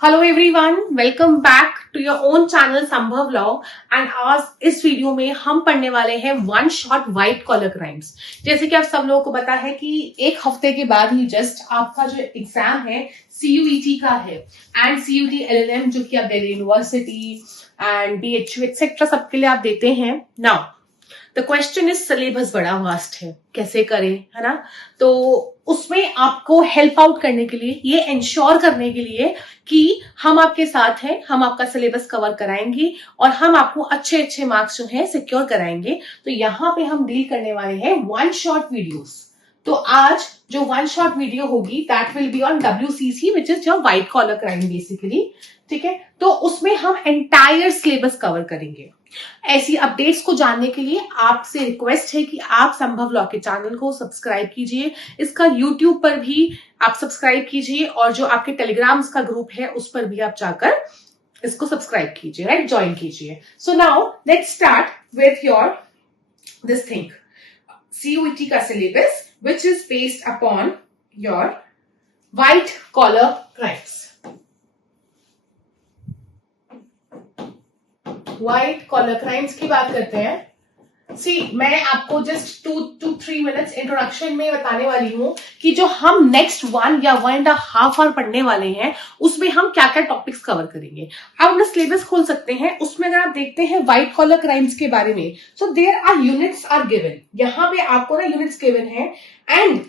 Hello everyone, welcome back to your own channel Sambhav law. And आज इस video में हम पढ़ने वाले हैं one shot white collar crimes. जैसे कि आप सब लोगों को पता है कि एक हफ्ते के बाद ही जस्ट आपका जो एग्जाम है CUET का है एंड CUET LLM जो कि आप Delhi university and BHU etcetera सबके लिए आप देते हैं। Now the question is syllabus बड़ा वास्ट है, कैसे करें, है ना। तो उसमें आपको हेल्प आउट करने के लिए, ये इंश्योर करने के लिए कि हम आपके साथ हैं, हम आपका सिलेबस कवर कराएंगे और हम आपको अच्छे अच्छे मार्क्स जो है सिक्योर कराएंगे। तो यहाँ पे हम डील करने वाले हैं वन शॉट वीडियोस। तो आज जो वन शॉट वीडियो होगी that will be on WCC which is your white collar crime basically. ठीक है, तो उसमें हम एंटायर सिलेबस कवर करेंगे। ऐसी अपडेट्स को जानने के लिए आपसे रिक्वेस्ट है कि आप संभव लॉ के चैनल को सब्सक्राइब कीजिए। इसका यूट्यूब पर भी आप सब्सक्राइब कीजिए और जो आपके टेलीग्राम्स का ग्रुप है उस पर भी आप जाकर इसको सब्सक्राइब कीजिए, राइट, ज्वाइन कीजिए। So now let's start with your this thing, CUET का syllabus which is based upon your white collar crimes. White collar crimes की बात करते हैं। मैं आपको जस्ट 2 to 3 मिनट्स इंट्रोडक्शन में बताने वाली हूं कि जो हम नेक्स्ट 1 या 1.5 आवर पढ़ने वाले हैं उसमें हम क्या क्या टॉपिक्स कवर करेंगे। आप अपना सिलेबस खोल सकते हैं, उसमें अगर आप देखते हैं व्हाइट कॉलर क्राइम्स के बारे में, so there are units are given. यहाँ पे आपको ना यूनिट्स गिवन है एंड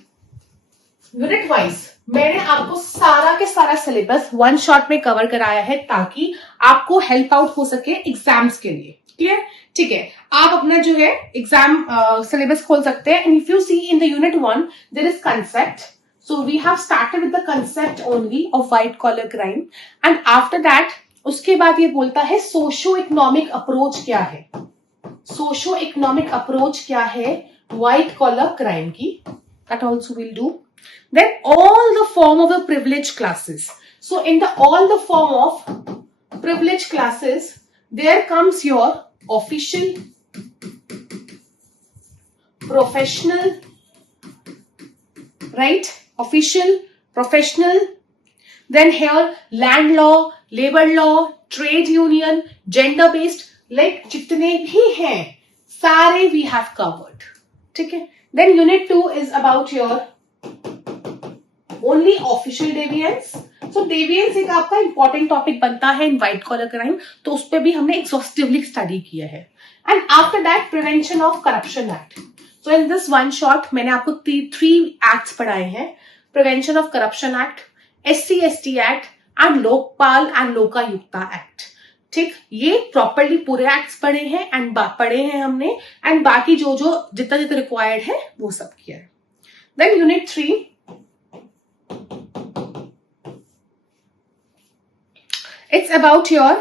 यूनिट वाइज मैंने आपको सारा के सारा सिलेबस वन शॉट में कवर कराया है ताकि आपको हेल्प आउट हो सके एग्जाम्स के लिए। क्लियर? ठीक है, आप अपना जो है एग्जाम सिलेबस खोल सकते हैं। And if you see in the unit 1 there is concept, so we have started with the concept only of white collar crime and after that उसके बाद ये बोलता है सोशो इकोनॉमिक अप्रोच क्या है। सोशो इकोनॉमिक अप्रोच क्या है white collar crime की, that also we'll do. Then all the form of the privileged classes. So in all the form of privileged classes, there comes your official, professional, right? Official, professional. Then here land law, labor law, trade union, gender based, like जितने भी हैं सारे we have covered. ठीक है? Then unit 2 is about your only official deviance. So deviance एक आपका important topic बनता है इन व्हाइट कॉलर क्राइम, तो उस पर भी हमने एक्सॉस्टिवली स्टडी किया है। And after that prevention of corruption act. So in this one shot मैंने आपको 3 एक्ट्स पढ़ाए हैं, prevention of corruption act, SC/ST act and Lokpal and Lokayukta act. ठीक, ये प्रॉपरली पूरे एक्ट्स पढ़े हैं एंड पढ़े हैं हमने, एंड बाकी जो जितना जितना रिक्वायर्ड है वो सब किया है। Then unit 3 it's about your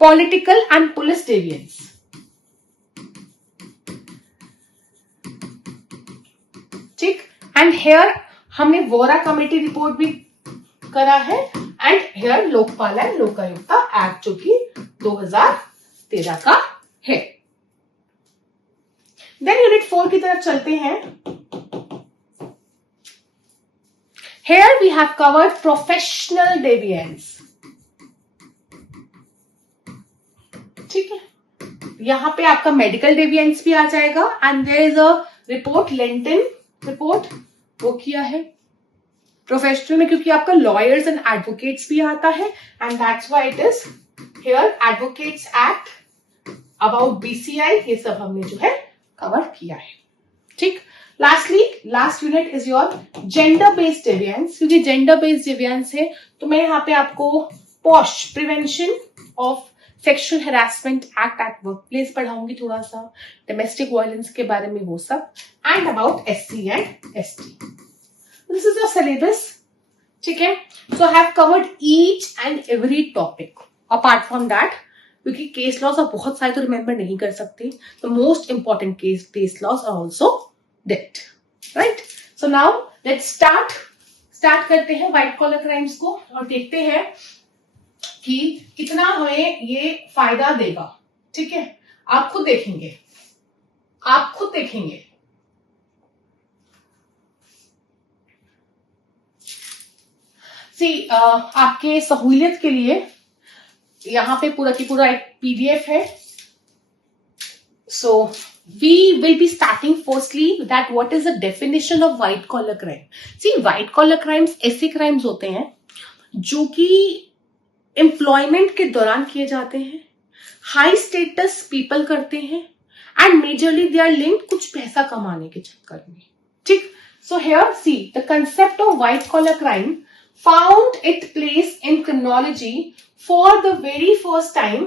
political and police deviance. ठीक, एंड हेयर हमने वोरा कमेटी रिपोर्ट भी करा है and here Lokpal and Lokayukta act जो कि 2013 का है। देन यूनिट 4 की तरफ चलते हैं। Here we have covered professional deviance. ठीक है, यहां पे आपका मेडिकल डेविएंस भी आ जाएगा and there is a report, Lentin report, वो किया है प्रोफेशनल में क्योंकि आपका लॉयर्स एंड एडवोकेट्स भी आता है and that's why it is here advocates act about BCI, ये सब हमने जो है कवर किया है। ठीक, lastly last unit is your gender based deviance. क्योंकि जेंडर बेस्ड डेविएंस है तो मैं यहाँ पे आपको POSH prevention of sexual harassment act at work place पढ़ाऊंगी, थोड़ा सा डोमेस्टिक वायलेंस के बारे में वो सब, and about SC and ST। This is your syllabus. ठीक है, so I have covered each and every topic apart from that, क्योंकि केस लॉस आप बहुत सारे तो रिमेंबर नहीं कर सकते, तो most important case laws are also date, right. So now let's start करते हैं व्हाइट कॉलर क्राइम्स को और देखते हैं कि कितना हमें ये फायदा देगा। ठीक है, आप खुद देखेंगे। सी आपके सहूलियत के लिए यहाँ पे पूरा की पूरा एक पीडीएफ है. So we will be starting firstly that what is the definition of white collar crime. See, white collar crimes ऐसे crimes होते हैं जो कि employment के दौरान किए जाते हैं, high status people करते हैं and majorly they are linked कुछ पैसा कमाने के चक्कर में. ठीक. So here see the concept of white collar crime found its place in criminology for the very first time.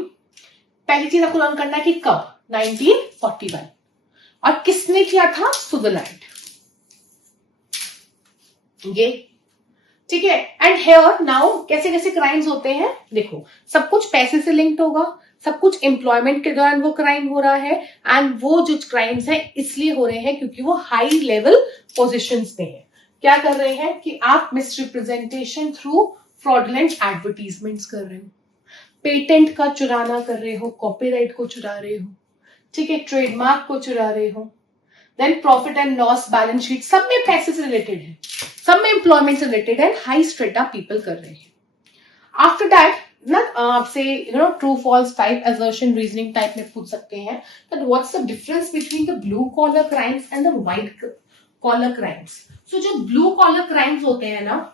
पहली चीज आपको लर्न करना है कि कब 1941 और किसने किया था? सुदरलैंड. ये ठीक है. एंड हेयर नाउ कैसे कैसे क्राइम्स होते हैं देखो. सब कुछ पैसे से लिंक्ड होगा, सब कुछ एम्प्लॉयमेंट के दौरान वो क्राइम हो रहा है एंड वो जो क्राइम्स है इसलिए हो रहे हैं क्योंकि वो हाई लेवल पोजिशंस पे है. क्या कर रहे हैं कि आप मिसरिप्रेजेंटेशन थ्रू फ्रॉडलेंट एडवर्टीजमेंट्स कर रहे हो, पेटेंट का चुराना कर रहे हो, कॉपीराइट को चुरा रहे हो, ठीक है, ट्रेडमार्क को चुरा रहे हो, then profit and loss balance sheet सब में पैसे से रिलेटेड है, सब में एम्प्लॉयमेंट से रिलेटेड है, हाई स्ट्रेटा पीपल कर रहे हैं. आफ्टर दैट ना आपसे true false type assertion reasoning type में पूछ सकते हैं that what's the difference between the blue collar crimes and the white collar crimes. So जो ब्लू कॉलर क्राइम्स होते हैं ना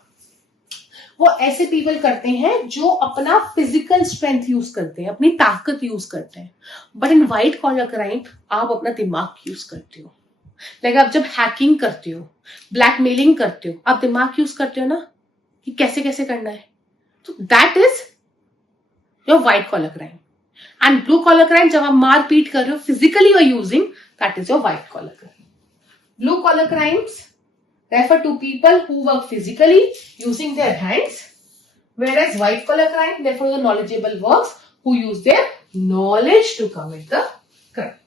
वो ऐसे पीपल करते हैं जो अपना फिजिकल स्ट्रेंथ यूज करते हैं, अपनी ताकत यूज करते हैं. But in white collar crime आप अपना दिमाग यूज करते हो. लाइक आप जब हैकिंग करते हो, ब्लैकमेलिंग करते हो, आप दिमाग यूज करते हो ना कि कैसे कैसे करना है. तो that is your white collar crime. And blue collar crime जब आप मारपीट कर रहे हो, physically you are using, that is your white collar crime. Blue collar crimes refer to people who work physically using their hands, whereas white collar crime refer to the knowledgeable works who use their knowledge to commit the crime.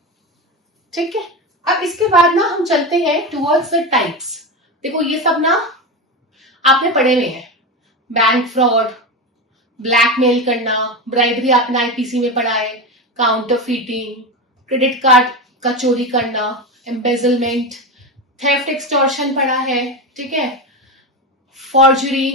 ठीक है. अब इसके बाद ना हम चलते हैं towards the types. देखो ये सब ना आपने पढ़े हुए हैं. बैंक फ्रॉड, ब्लैकमेल करना, ब्राइबरी आपने आईपीसी में पढ़ा है, काउंटरफीटिंग, क्रेडिट कार्ड का चोरी करना, एम्बेजलमेंट, थेफ्ट एक्सटॉर्शन पढ़ा है, ठीक है, फॉर्जरी,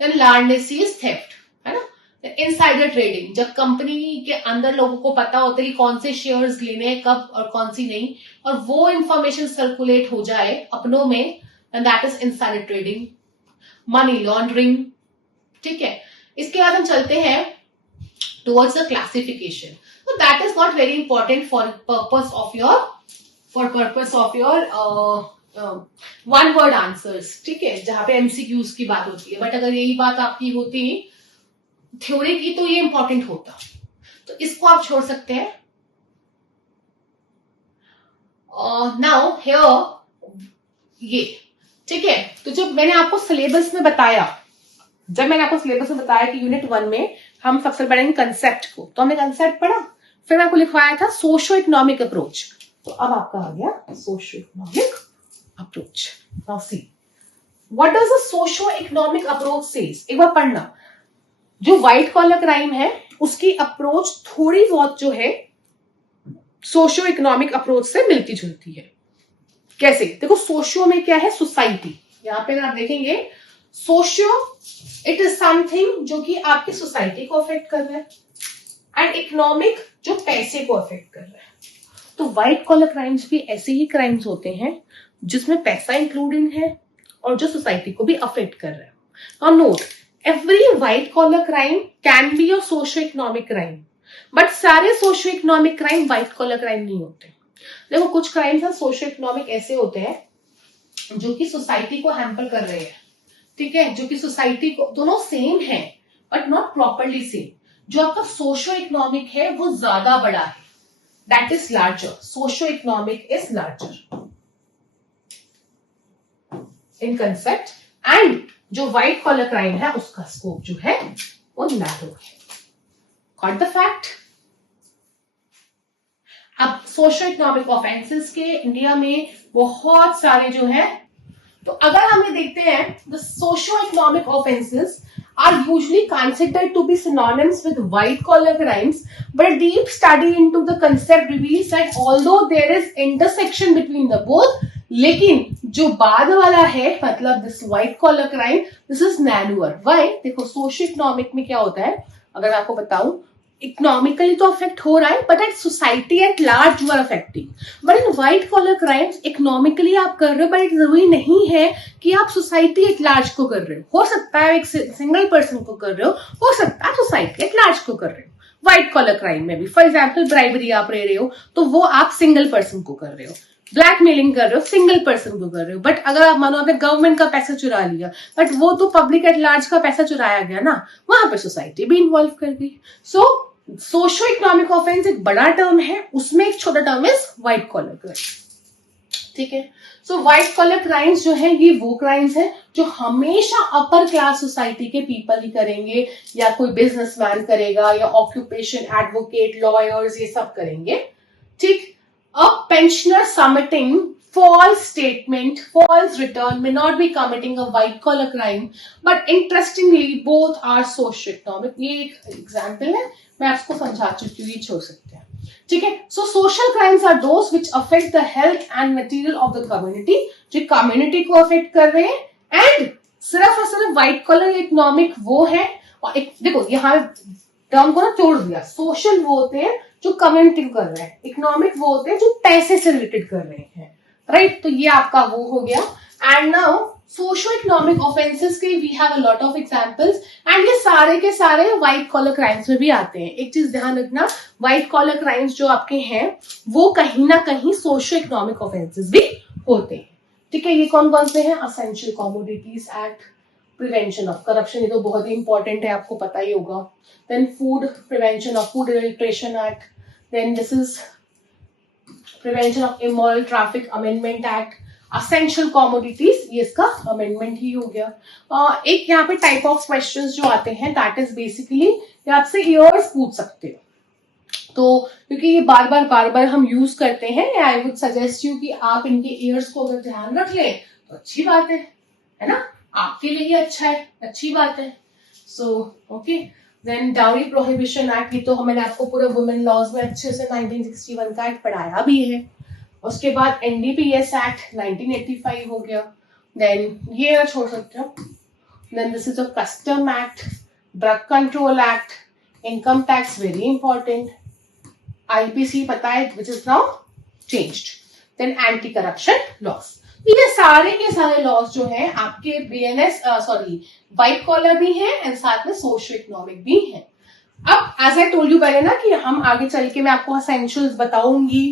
देन लार्नेसीज थेफ्ट, है ना. इनसाइडर ट्रेडिंग, जब कंपनी के अंदर लोगों को पता होता है कि कौन से शेयर्स लेने हैं कब और कौन सी नहीं, और वो इंफॉर्मेशन सर्कुलेट हो जाए अपनों में, and that is insider trading. Money laundering, ठीक है. इसके बाद हम चलते हैं towards the classification. So that is not very important for purpose of your one word answers, ठीक है, जहां पे MCQs की बात होती है. बट अगर यही बात आपकी होती थ्योरी की तो ये इंपॉर्टेंट होता, तो इसको आप छोड़ सकते हैं. नाउ हियर ये ठीक है. तो जब मैंने आपको सिलेबस में बताया कि यूनिट 1 में हम सबसे पढ़ेंगे कंसेप्ट को, तो हमने कंसेप्ट पढ़ा, फिर मैं आपको लिखवाया था सोशियो इकोनॉमिक अप्रोच. तो अब आपका आ गया socio economic approach. Now see what does the socio economic approach says. एक बार पढ़ना. जो व्हाइट कॉलर क्राइम है उसकी अप्रोच थोड़ी बहुत जो है सोशियो इकोनॉमिक अप्रोच से मिलती जुलती है. कैसे? देखो सोशियो में क्या है? सोसाइटी. यहां पे आप देखेंगे सोशियो इट इज समथिंग जो कि आपकी सोसाइटी को अफेक्ट कर रहा है, एंड इकोनॉमिक जो पैसे को अफेक्ट कर रहा है. तो व्हाइट कॉलर क्राइम्स भी ऐसे ही क्राइम्स होते हैं जिसमें पैसा इंक्लूडेड है और जो सोसाइटी को भी अफेक्ट कर रहा है. Now note, every white collar crime can be a socio economic crime, but सारे socio economic crime white collar crime नहीं होते. देखो कुछ क्राइम्स है सोशियो इकोनॉमिक ऐसे होते हैं जो कि सोसाइटी को हैम्पर कर रहे हैं, ठीक है, जो कि सोसाइटी को, दोनों सेम है बट नॉट प्रॉपरली सेम. जो आपका सोशियो इकोनॉमिक है वो ज्यादा बड़ा है, that is larger. Socio economic is larger in concept, and जो व्हाइट कॉलर क्राइम है उसका स्कोप जो है वो नैरो है. Got the fact. अब सोशियो इकोनॉमिक ऑफेंसेस के इंडिया में बहुत सारे जो है, तो अगर हमें देखते हैं the socio economic offences are usually considered to be synonymous with white collar crimes, but a deep study into the concept reveals that although there is intersection between the both, लेकिन जो बाद वाला है मतलब this white collar crime, this is narrower. Why? देखो socio economic में क्या होता है, अगर मैं आपको बताऊं, इकोनॉमिकली तो अफेक्ट हो रहा है but at society at large you are affecting. But in white collar crimes economically आप कर रहे हो बट जरूरी नहीं है कि आप सोसाइटी एट लार्ज को कर रहे हो सकता है एक सिंगल पर्सन को कर रहे हो सकता है सोसाइटी एट लार्ज को कर रहे हो। व्हाइट कॉलर क्राइम में भी फॉर एग्जाम्पल ब्राइबरी आप ले रहे हो तो वो आप सिंगल पर्सन को कर रहे हो, ब्लैकमेलिंग कर रहे हो सिंगल पर्सन को कर रहे हो। बट अगर आप मानो आपने गवर्नमेंट का पैसा चुरा लिया बट वो तो पब्लिक एट लार्ज का पैसा चुराया गया ना, वहां पे सोसाइटी भी इन्वॉल्व कर गई। सो सोशो इकोनॉमिक ऑफेंस एक बड़ा टर्म है, उसमें एक छोटा term is white collar crime. ठीक है, सो व्हाइट कॉलर क्राइम्स जो है ये वो क्राइम्स है जो हमेशा अपर क्लास सोसाइटी के पीपल ही करेंगे, या कोई बिजनेसमैन करेगा, या ऑक्यूपेशन एडवोकेट लॉयर्स ये सब करेंगे। ठीक, a pensioner submitting false statement, false return may not be committing a white collar crime, but interestingly both are socio-economic। ये एक एग्जाम्पल है, मैं आपको समझा चुकी हूँ, ये छोड़ सकते हैं। ठीक है, so social crimes are those which affect the health and material of the community, जो कम्युनिटी को अफेक्ट कर रहे हैं। एंड सिर्फ और सिर्फ व्हाइट कॉलर इकोनॉमिक वो है, और एक देखो यहाँ टर्म को ना तोड़ दिया, सोशल वो होते हैं जो कम्युनिटी कर रहे हैं, इकोनॉमिक वो होते हैं जो पैसे से रिलेटेड कर रहे हैं, राइट। तो ये आपका वो हो गया। And now socio economic offences के we have a lot of examples, and ये सारे के सारे व्हाइट कॉलर क्राइम्स में भी आते हैं। एक चीज ध्यान रखना, व्हाइट कॉलर क्राइम्स जो आपके हैं वो कहीं ना कहीं सोशो इकोनॉमिक ऑफेंसेस भी होते हैं। ठीक है, ये कौन कौन से हैं? Essential commodities act, prevention of corruption, ये तो बहुत ही इंपॉर्टेंट है, आपको पता ही होगा। Then food prevention of food adulteration act, then this is prevention of immoral traffic amendment act, essential commodities ये इसका अमेंडमेंट ही हो गया। एक यहाँ पे टाइप ऑफ क्वेश्चंस जो आते हैं दैट इज बेसिकली ये आपसे ईयर्स पूछ सकते हो, तो क्योंकि ये बार बार हम यूज करते हैं, आई वुड सजेस्ट यू कि आप इनके ईयर्स को अगर ध्यान रख लें तो अच्छी बात है ना, आपके लिए ही अच्छा है, अच्छी बात है। So okay, then dowry prohibition act, ये तो मैंने आपको पूरे वुमेन लॉज में अच्छे से 1961 का एक्ट पढ़ाया भी है। उसके बाद एनडीपीएस एक्ट 1985 हो गया, देन ये छोड़ सकते हो। Then this is a custom act, drug control act, income tax very important, IPC पता है which is now changed, then anti corruption laws. ये सारे के सारे लॉज जो है आपके बीएनएस व्हाइट कॉलर भी हैं एंड साथ में सोशियो इकोनॉमिक भी हैं। अब एज आई टोल्ड यू पहले ना कि हम आगे चल के मैं आपको एसेंशियल्स बताऊंगी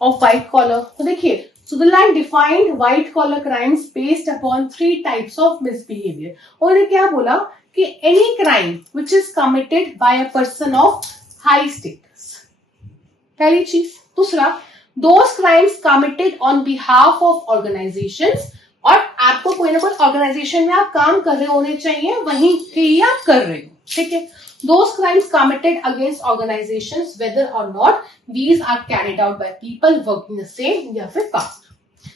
ऑफ व्हाइट कॉलर। तो देखिए, Sutherland defined white collar crimes based upon 3 types of misbehaviour. और ये क्या बोला कि any crime which is committed by a person of high status, पहली चीज। दूसरा, those crimes committed on behalf of organizations, और आपको कोई ना कोई ऑर्गेनाइजेशन में आप काम कर रहे होने चाहिए, वहीं के ही आप कर रहे हो। ठीक है, those crimes committed against organizations whether or not these are carried out by people working the same या फिर past।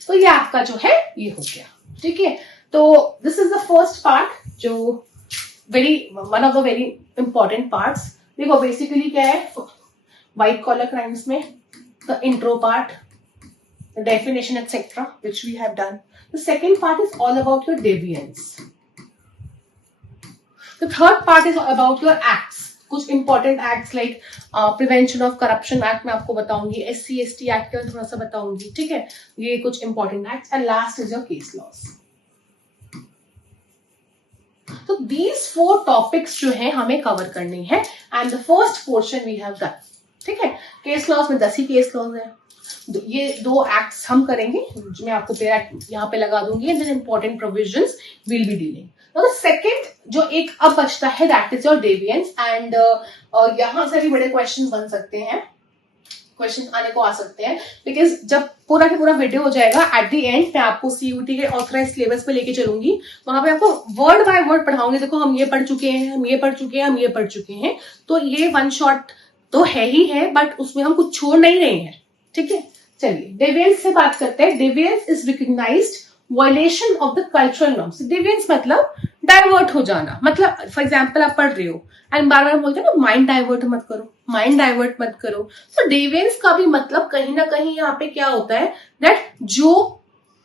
तो ये आपका जो है ये हो गया। ठीक है, तो this is the first part जो one of the very important parts. देखो बेसिकली क्या है व्हाइट कॉलर क्राइम्स में, the intro part, the definition, etc., which we have done. The second part is all about your deviance. The third part is about your acts. कुछ important acts like prevention of corruption act मैं आपको बताऊंगी, SC/ST act का थोड़ा सा बताऊंगी। ठीक है, ये कुछ important acts, and last is your case laws. So these 4 topics जो है हमें cover करने हैं, and the first portion we have done. ठीक है, केस लॉस में 10 ही केस लॉस है, ये 2 एक्ट्स हम करेंगे, मैं आपको यहाँ पे लगा दूंगी, and important provisions will be dealing. तो सेकंड जो एक अब बचता है दैट इज योर डेविएंस, एंड यहां से भी बड़े क्वेश्चन बन सकते हैं, क्वेश्चन आने को आ सकते हैं, बिकॉज जब पूरा का पूरा वीडियो हो जाएगा एट द एंड मैं आपको सीयूटी के ऑथराइज सिलेबस पे लेके चलूंगी, वहां पे आपको वर्ड बाय वर्ड पढ़ाऊंगी। देखो हम ये पढ़ चुके हैं, हम ये पढ़ चुके हैं, हम ये पढ़ चुके हैं, तो ये वन शॉट तो है ही है, बट उसमें हम कुछ छोड़ नहीं रहे हैं। ठीक है, चलिए डेविएंस से बात करते हैं। Deviance is recognised violation of the cultural norms. Deviance मतलब डाइवर्ट हो जाना, मतलब फॉर एग्जांपल आप पढ़ रहे हो एंड बार बार बोलते हैं ना माइंड डाइवर्ट मत करो, माइंड डाइवर्ट मत करो। तो डेविएंस का भी मतलब कहीं ना कहीं यहाँ पे क्या होता है दैट जो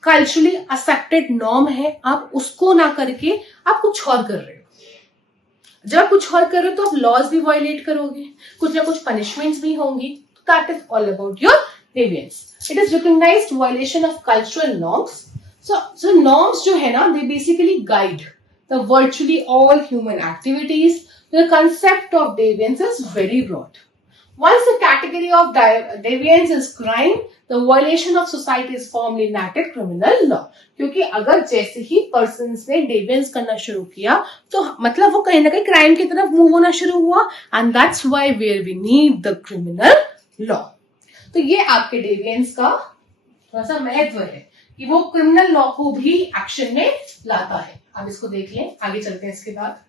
कल्चरली एक्सेप्टेड नॉर्म है, आप उसको ना करके आप कुछ और कर रहे हो। जब आप कुछ और कर रहे हो तो आप लॉज भी वायलेट करोगे, कुछ ना कुछ पनिशमेंट्स भी होंगी। That is all about your deviance. It is recognised violation of cultural norms. So norms जो है ना, they basically guide the virtually all human activities. The concept of deviance is very broad. Once the category of deviance is crime, the violation of society is formally enacted criminal law. क्योंकि अगर जैसे ही persons ने deviance करना शुरू किया तो मतलब वो कहीं ना कहीं क्राइम की तरफ मूव होना शुरू हुआ, and that's why where we need the criminal law. तो ये आपके डेवियंस का थोड़ा सा महत्व है कि वो क्रिमिनल लॉ को भी एक्शन में लाता है. आप इसको देख लें, आगे चलते हैं इसके बाद.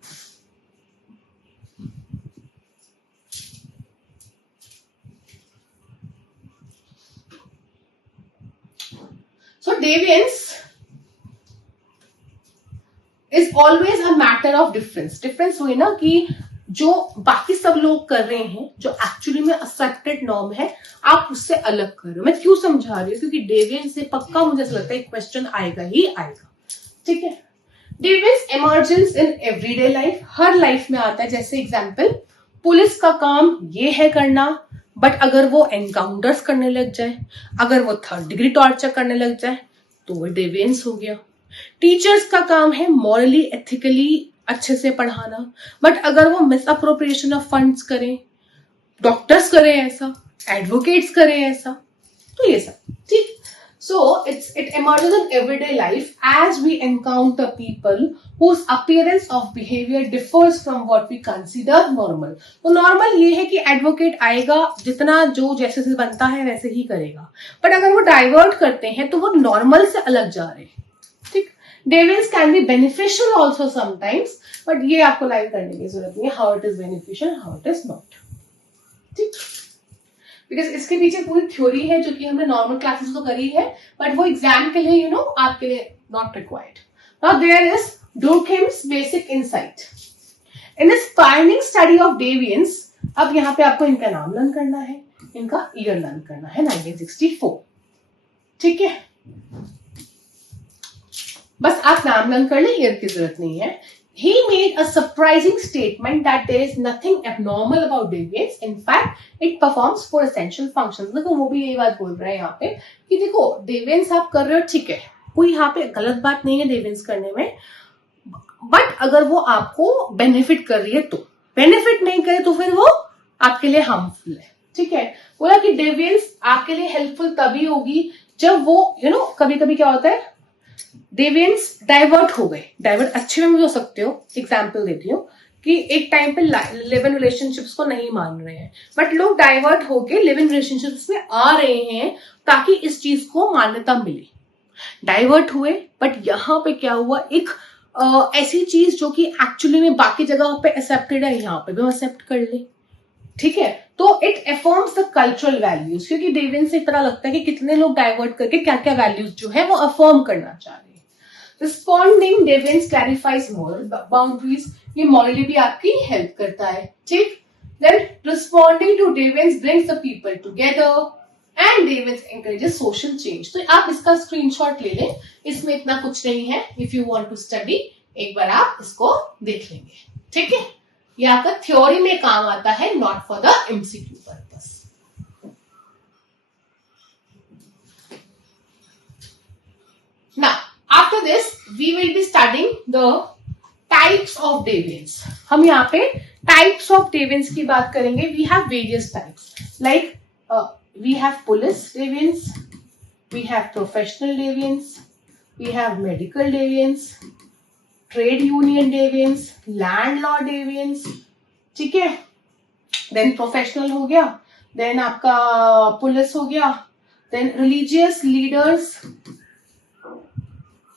So deviance is always a matter of difference. Difference हुई ना कि जो बाकी सब लोग कर रहे हैं, जो एक्चुअली में एक्सेप्टेड नॉर्म है, आप उससे अलग कर रहे हो. मैं क्यों समझा रही हूँ, क्योंकि डेविएंस से पक्का मुझे ऐसा लगता है क्वेश्चन आएगा ही आएगा. ठीक है. Deviance emergence in everyday life, हर लाइफ में आता है. जैसे एग्जाम्पल, पुलिस का काम ये है करना, बट अगर वो एनकाउंटर्स करने लग जाए, अगर वो 3rd डिग्री टॉर्चर करने लग जाए, तो वो डेविएंस हो गया. टीचर्स का काम है मॉरली एथिकली अच्छे से पढ़ाना, बट अगर वो मिस अप्रोप्रिएशन ऑफ फंड्स करें, डॉक्टर्स करें ऐसा, एडवोकेट्स करें ऐसा, तो ये सब. ठीक. So it emerges in everyday life as we encounter people whose appearance of behavior differs from what we consider normal. तो नॉर्मल ये है कि एडवोकेट आएगा, जितना जो जैसे से बनता है वैसे ही करेगा, बट अगर वो डाइवर्ट करते हैं तो वो नॉर्मल से अलग जा रहे हैं. ठीक. Deviance can be beneficial also sometimes, but ये आपको लाइव करने की जरूरत नहीं है, how it is beneficial, how it is not. ठीक. बिकॉज इसके पीछे पूरी थ्योरी है जो कि हमने नॉर्मल क्लासेस तो करी है, बट वो एग्जाम के लिए आपके लिए not required. Now there is Durkheim's basic insight in this pioneering study of deviance. अब यहाँ पे आपको इनका नाम लर्न करना है, इनका ईयर लर्न करना है, 1964. ठीक है. बस आप नाम लर्न कर ले, ईयर की जरूरत नहीं है. He made a surprising statement that there is nothing abnormal about deviance. In fact, it performs 4 essential functions. देखो वो भी यही बात बोल रहा है यहाँ पे कि देखो डेविएंस आप कर रहे हो, ठीक है, कोई यहाँ पे गलत बात नहीं है डेविएंस करने में, बट अगर वो आपको बेनिफिट कर रही है तो. बेनिफिट नहीं करे तो फिर वो आपके लिए हार्मफुल है. ठीक है. बोला कि डेविएंस आपके लिए हेल्पफुल तभी होगी जब वो कभी कभी क्या होता है, डेविएंस डाइवर्ट हो गए. डाइवर्ट अच्छे में भी हो सकते हो. एग्जाम्पल देती हूँ कि एक टाइम पे लिव इन रिलेशनशिप्स को नहीं मान रहे हैं, बट लोग डाइवर्ट होके लिव इन रिलेशनशिप्स में आ रहे हैं ताकि इस चीज को मान्यता मिले. डाइवर्ट हुए, बट यहाँ पे क्या हुआ, एक ऐसी चीज जो कि एक्चुअली में बाकी जगह पे एक्सेप्टेड है, यहाँ पे भी एक्सेप्ट कर ले. ठीक है. तो इट एफर्म्स द कल्चरल वैल्यूज, क्योंकि डेविएंस से इतना लगता है कि कितने लोग डाइवर्ट करके क्या क्या वैल्यूज जो है वो अफर्म करना चाह रहे हैं. Responding deviance clarifies moral boundaries, ये मॉरली भी आपकी हेल्प करता है. ठीक. Then responding to deviance brings the people together and deviance encourages social change. तो आप इसका स्क्रीनशॉट ले लें, इसमें इतना कुछ नहीं है. If you want to study, एक बार आप इसको देख लेंगे. ठीक है. ये आपका थ्योरी में काम आता है, not for the MCQ purpose. Now, after this, we will be studying the types of deviance. हम यहाँ पे types of deviance की बात करेंगे. We have various types. Like we have police deviance, we have professional deviance, we have medical deviance, trade union deviance, land law deviance. ठीक है. Then professional हो गया, देन आपका पुलिस हो गया, देन रिलीजियस लीडर्स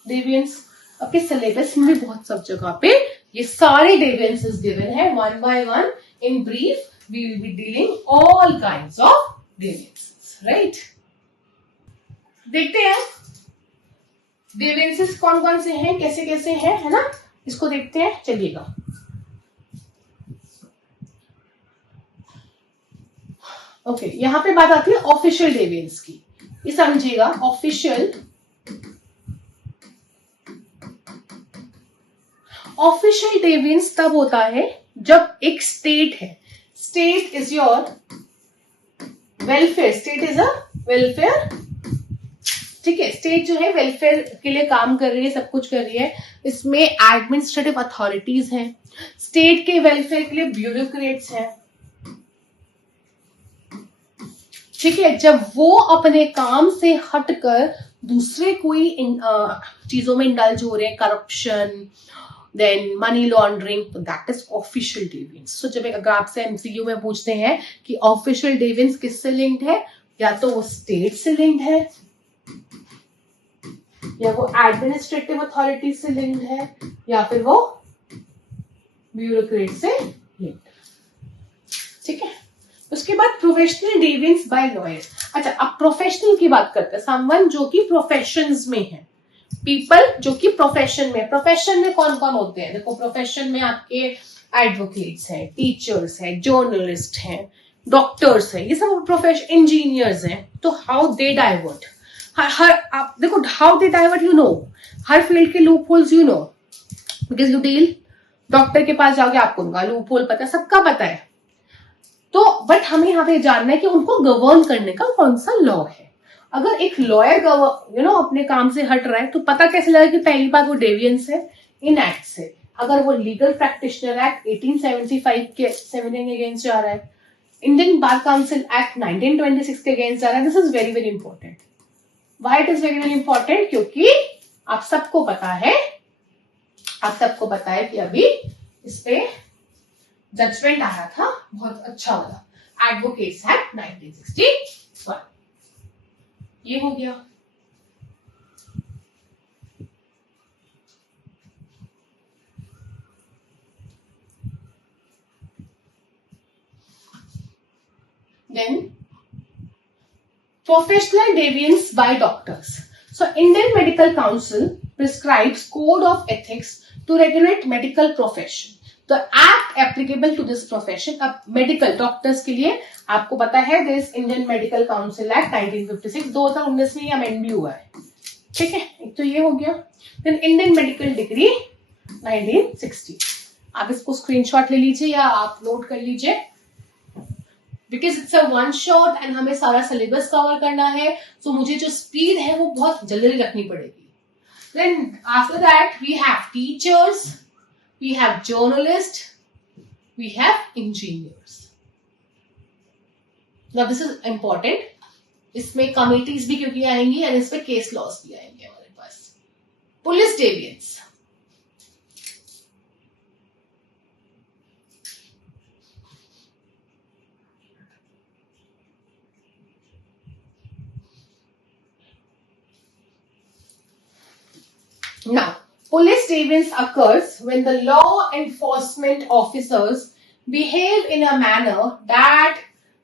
डेविएंस. आपके सिलेबस में भी बहुत सब जगह पे ये सारे डेविएंसेस गिवन है. One by one in brief we will be dealing all kinds of deviances. Right. देखते हैं डेविएंसेस कौन कौन से हैं, कैसे कैसे हैं, है ना. इसको देखते हैं. चलिएगा. ओके. यहां पे बात आती है ऑफिशियल डेविएंस की. ये समझिएगा. ऑफिशियल ऑफिशियल डेविएंस तब होता है जब एक स्टेट है, state is your welfare, state is a welfare, ठीक है, स्टेट जो है वेलफेयर के लिए काम कर रही है, सब कुछ कर रही है, इसमें एडमिनिस्ट्रेटिव अथॉरिटीज हैं, स्टेट के वेलफेयर के लिए ब्यूरोक्रेट्स हैं, ठीक है, जब वो अपने काम से हटकर दूसरे कोई चीजों में इंडल्ज हो रहे हैं, करप्शन, देन मनी लॉन्ड्रिंग, तो दैट इज ऑफिशियल डेविएंस। सो जब अगर आपसे एमसीक्यू में पूछते हैं कि ऑफिशियल डेविएंस किससे लिंक्ड है, या तो वो स्टेट से लिंक्ड है, या वो एडमिनिस्ट्रेटिव अथॉरिटी से लिंक्ड है, या फिर वो ब्यूरोक्रेट से लिंक्ड, ठीक है। उसके बाद प्रोफेशनल डेविएंस बाय लॉयर्स। अच्छा, अब प्रोफेशनल की बात करते हैं, समवन जो कि प्रोफेशंस में है, पीपल जो कि प्रोफेशन में, प्रोफेशन में कौन कौन होते हैं, देखो प्रोफेशन में आपके एडवोकेट्स हैं, टीचर्स हैं, जर्नलिस्ट हैं, डॉक्टर्स हैं, ये सब प्रोफेशन, इंजीनियर्स हैं। तो हाउ दे डाइवर्ट, हर आप देखो how they divert, you know, हर फील्ड के loophole you know, because you deal, doctor के पास जाओगे आपको उनका लूप होल पता है, सबका पता है। तो बट हमें यहाँ पे जानना है कि उनको गवर्न करने का कौन सा लॉ है। अगर एक लॉयर अपने काम से हट रहा है तो पता कैसे लगा कि पहली बात वो डेविएंस है, इन एक्ट से। अगर वो लीगल प्रैक्टिशनर एक्ट 1875 के 17 के अगेंस्ट जा रहा है, इंडियन बार काउंसिल एक्ट 1926 के अगेंस्ट जा रहा है, this is very very important. Why it is very very important? क्योंकि आप सबको पता है कि अभी इस पे जजमेंट आया था बहुत अच्छा वाला, एडवोकेट्स एक्ट 1961। ये हो गया। Then professional deviance by doctors. So Indian Medical Council prescribes code of ethics to regulate medical profession. The act applicable to this profession, अब मेडिकल डॉक्टर्स के लिए आपको पता है this Indian medical council act 1956 2019 में अमेंड भी हुआ है, ठीक है, एक तो ये हो गया। देन इंडियन मेडिकल डिग्री 1960, आप इसको स्क्रीनशॉट ले लीजिए या आप नोट कर लीजिए, because it's a one shot and हमें सारा सिलेबस कवर करना है, तो मुझे जो स्पीड है वो बहुत जल्दी रखनी पड़ेगी। Then after that we have teachers, we have journalists, we have engineers. Now this is important. इसमें कमिटीज भी क्योंकि आएंगी और इस पे केस लॉस भी आएंगे हमारे पास। Police deviance, now police deviance occurs when the law enforcement officers behave in a manner that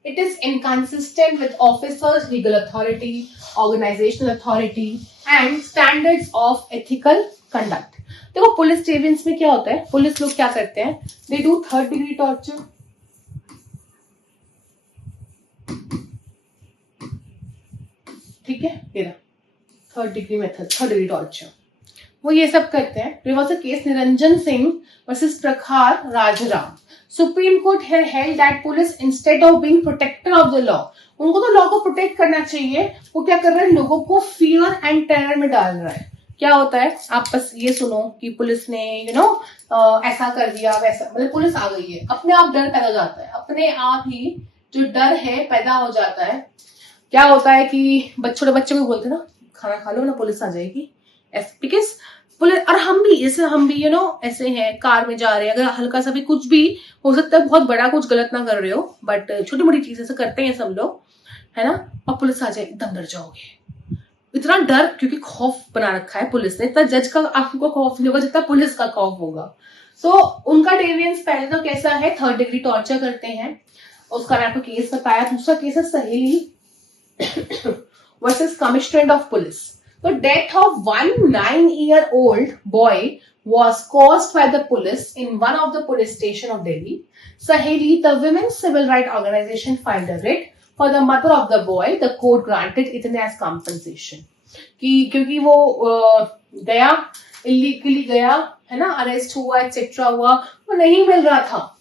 it is inconsistent with officers' legal authority, organizational authority and standards of ethical conduct. देखो police डेविएंस में क्या होता है, police लोग क्या करते हैं, they do third degree torture, ठीक है, ये third degree method, third degree torture, वो ये सब करते हैं। There was a case Niranjan Singh versus प्रखार Rajaram. Supreme Court had held that police instead of being protector of the law, उनको तो लॉ को प्रोटेक्ट करना चाहिए, वो क्या कर रहे हैं, लोगों को फियर एंड टेरर में डाल रहा है। क्या होता है, आप बस ये सुनो कि पुलिस ने ऐसा कर दिया वैसा, मतलब पुलिस आ गई है, अपने आप डर पैदा हो जाता है, अपने आप ही जो डर है पैदा हो जाता है। क्या होता है कि छोटे बच्चे को बोलते ना खाना खा लो ना पुलिस आ जाएगी, बिकॉज पुलिस, और हम भी ऐसे हैं, कार में जा रहे हैं, अगर हल्का सा भी कुछ भी हो सकता है, बहुत बड़ा कुछ गलत ना कर रहे हो, बट छोटी मोटी चीजें से करते हैं सब लोग, है ना, और पुलिस आ जाए एकदम डर जाओगे, इतना डर, क्योंकि खौफ बना रखा है पुलिस ने, इतना जज का आपको खौफ नहीं होगा जितना पुलिस का खौफ होगा। सो उनका डेविएंस पहले तो कैसा है, थर्ड डिग्री टॉर्चर करते हैं, उसका मैंने आपको केस बताया। दूसरा केस है सहेली versus commissionerate of police. The death of one 9-year-old boy was caused by the police in one of the police station of Delhi. Saheli, the women's civil rights organization, filed a writ for the mother of the boy. The court granted it as compensation. कि क्योंकि वो गया illegally गया है ना, arrest हुआ etcetera हुआ, वो नहीं मिल रहा था,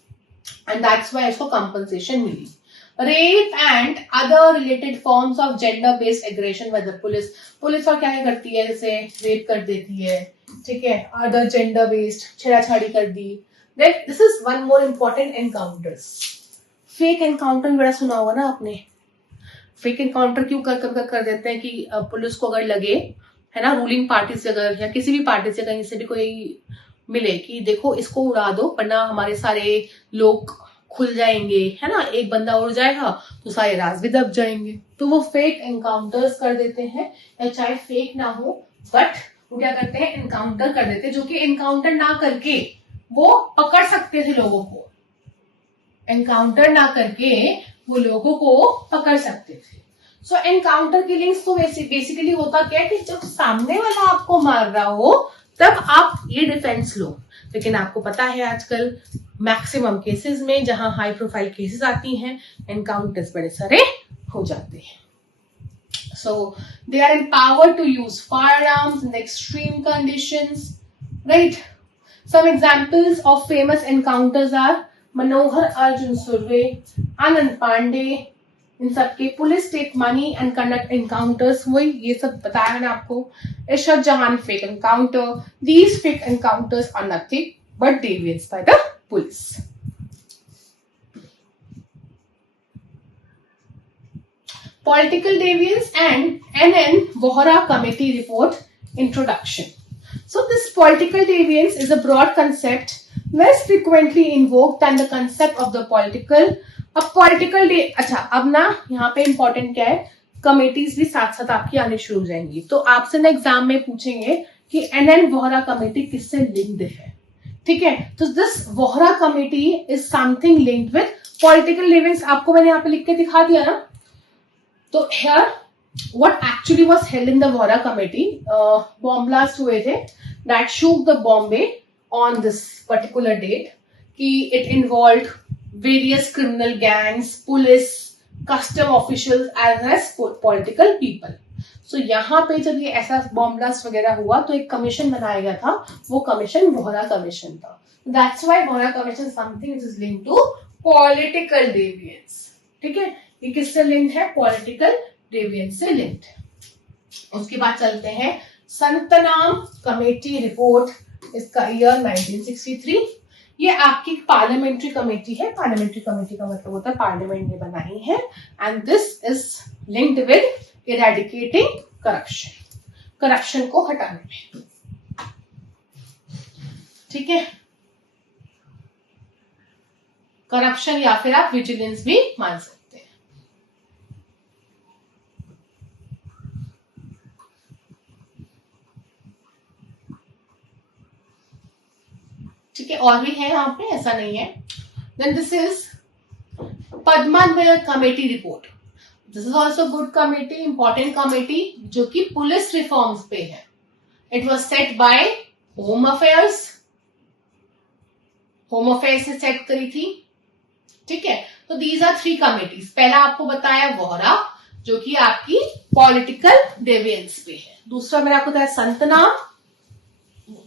एंड दैट्स व्हाई उसको कंपनसेशन मिली. Rape and other related forms of gender based aggression by the police. Police और क्या करती है, जैसे रेप कर देती है, ठीक है, अदर जेंडर बेस्ड छेड़ाछाड़ी कर दी. Then this is one more important, encounters. Fake encounter बड़ा सुना होगा ना आपने. फेक एनकाउंटर क्यों कर देते हैं कि पुलिस को अगर लगे, है ना, रूलिंग पार्टी से अगर या किसी भी पार्टी से कहीं से भी कोई मिले कि देखो इसको उड़ा दो वरना हमारे सारे लोग खुल जाएंगे, है ना, एक बंदा उड़ जाएगा तो सारे राज भी दब जाएंगे, तो वो फेक एनकाउंटर्स कर देते हैं. या चाहे फेक ना हो बट वो क्या करते हैं, एनकाउंटर कर देते हैं, जो कि एनकाउंटर ना करके वो पकड़ सकते थे लोगों को. एनकाउंटर ना करके वो लोगों को पकड़ सकते थे. सो एनकाउंटर किलिंग्स तो बेसिकली होता क्या है कि जब सामने वाला आपको मार रहा हो तब आप ये डिफेंस लो. लेकिन आपको पता है आजकल मैक्सिमम केसेस में जहां हाई प्रोफाइल केसेस आती हैं, एनकाउंटर्स बड़े सारे हो जाते हैं. So they are empowered to use firearms in extreme conditions, right? Some examples of famous encounters are Manohar Arjun Surve, Anand Pandey. इन सबके police take money and conduct encounters, वही ये सब बताया मैंने आपको. Irshad Jahan fake encounter. These fake encounters are nothing but deviates by the police. Political deviance and NN Vohra Committee report introduction. So this political deviance is a broad concept less frequently invoked than the concept of the political. अब political day, अच्छा अब ना यहाँ पे important क्या है, committees भी साथ साथ आपकी आने शुरू हो जाएंगी. तो आपसे ना एग्जाम में पूछेंगे कि एनएन वोहरा कमेटी किससे लिंक्ड है, ठीक है. तो this Vohra committee is something linked with political deviance. आपको मैंने यहाँ पे लिख के दिखा दिया ना. तो here what actually was held in the Vohra committee, bomb blast हुए थे that shook the Bombay on this particular date, कि it involved various criminal gangs, police, custom officials as well as political people. So यहाँ पे जब ये ऐसा bomb blast वगैरह हुआ तो एक कमीशन बनाया गया था, वो कमीशन वोहरा कमीशन था. That's why Vohra commission something which is linked to political deviance. ठीक है, ये किससे लिंक्ड है, पॉलिटिकल डेविएंस से लिंक्ड. उसके बाद चलते हैं संतनाम कमेटी रिपोर्ट, इसका ईयर 1963. ये आपकी पार्लियामेंट्री कमेटी है. पार्लियामेंट्री कमेटी का मतलब होता है पार्लियामेंट ने बनाई है. And this is linked with eradicating corruption, corruption को हटाने में, ठीक है. करप्शन या फिर आप विजिलेंस भी मान सकते हैं. ठीक है, और भी है यहाँ पे, ऐसा नहीं है. Then this is Padmanabhaiah committee report. This is also good committee, important committee, जो कि पुलिस रिफॉर्म्स पे है. It was set by home affairs. Home affairs से सेट करी थी, ठीक है. तो दीज आर 3 कमेटीज. पहला आपको बताया वोहरा, जो कि आपकी पॉलिटिकल डेविएंस पे है. दूसरा मैंने आपको बताया संतनाम,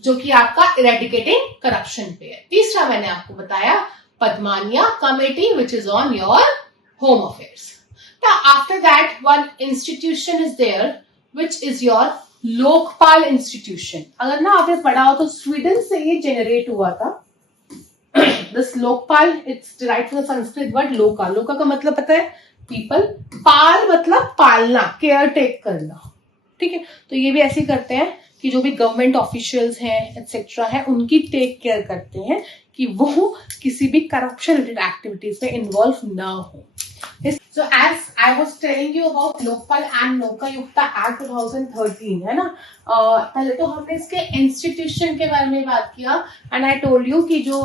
जो कि आपका इरेडिकेटिंग करप्शन पे है. तीसरा मैंने आपको बताया Padmanabhaiah committee, which is on your home affairs. After that one institution is there which is your Lokpal institution. अगर ना आपने पढ़ा हो तो स्वीडन से ये जनरेट हुआ था. This Lokpal, it's derived from the Sanskrit word लोका. लोका का मतलब पता है पीपल, पाल मतलब पालना, केयर टेक करना, ठीक है. तो ये भी ऐसे करते हैं कि जो भी गवर्नमेंट ऑफिशियल्स हैं एक्सेट्रा है, उनकी टेक केयर करते हैं कि वो किसी भी करप्शन रिलेटेड एक्टिविटीज में इन्वॉल्व ना हो. So as I was telling you about Lokpal and Lokayukta act 2013, है ना. पहले तो हमने इसके इंस्टीट्यूशन के बारे में बात किया एंड आई टोल्ड यू कि जो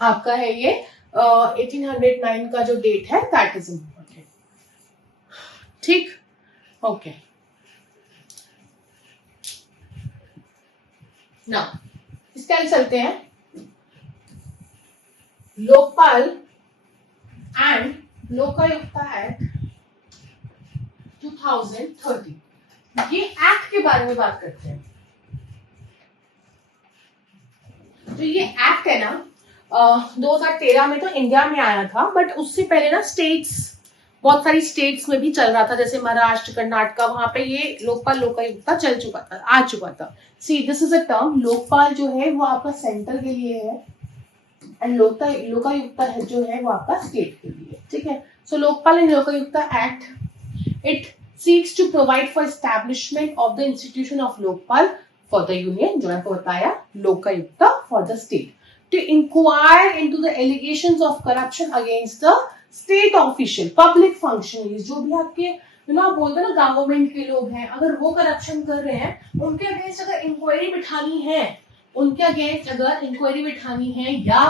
आपका है ये 1809 का जो डेट है दैट इज इम्पोर्टेंट, ठीक. ओके, ना इसके आगे चलते हैं. लोकपाल एंड लोकायुक्ता एक्ट 2013, ये एक्ट के बारे में बात करते हैं. जो ये एक्ट है ना 2013 में तो इंडिया में आया था, बट उससे पहले ना स्टेट्स, बहुत सारी स्टेट्स में भी चल रहा था, जैसे महाराष्ट्र, कर्नाटक, वहां पे ये लोकपाल लोकायुक्ता चल चुका था, आ चुका था। See this is a term, Lokpal जो है वो आपका सेंटर के लिए है एंड लोकायुक्ता है जो है वो आपका स्टेट के लिए, ठीक है। So Lokpal and Lokayukta act, it seeks to provide for establishment of the institution of Lokpal for the union, जो आपको बताया, Lokayukta for the state, to inquire into the allegations of corruption against the state official, public functionaries, जो भी आपके आप बोलते हैं ना गवर्नमेंट के लोग हैं, अगर वो करप्शन कर रहे हैं उनके अगेंस्ट अगर इंक्वायरी बिठानी है, उनके अगेंस्ट अगर इंक्वायरी बिठानी है या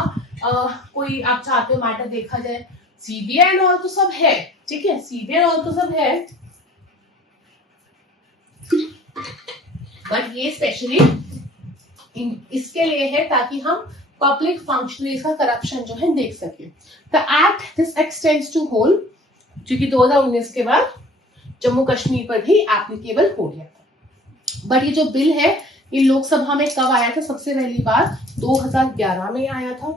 कोई आप चाहते हो मैटर देखा जाए, सीबीआई एंड ऑल तो सब है, ठीक है, सीबीआई ऑल तो सब है, बट ये स्पेशली इसके लिए है ताकि हम पब्लिक फंक्शनरीज का करप्शन जो है देख सके। The act this extends to whole, क्योंकि 2019 के बाद जम्मू कश्मीर पर भी एप्लीकेबल हो गया था। बट ये जो बिल है ये लोकसभा में कब आया था? सबसे पहली बार 2011 में आया था,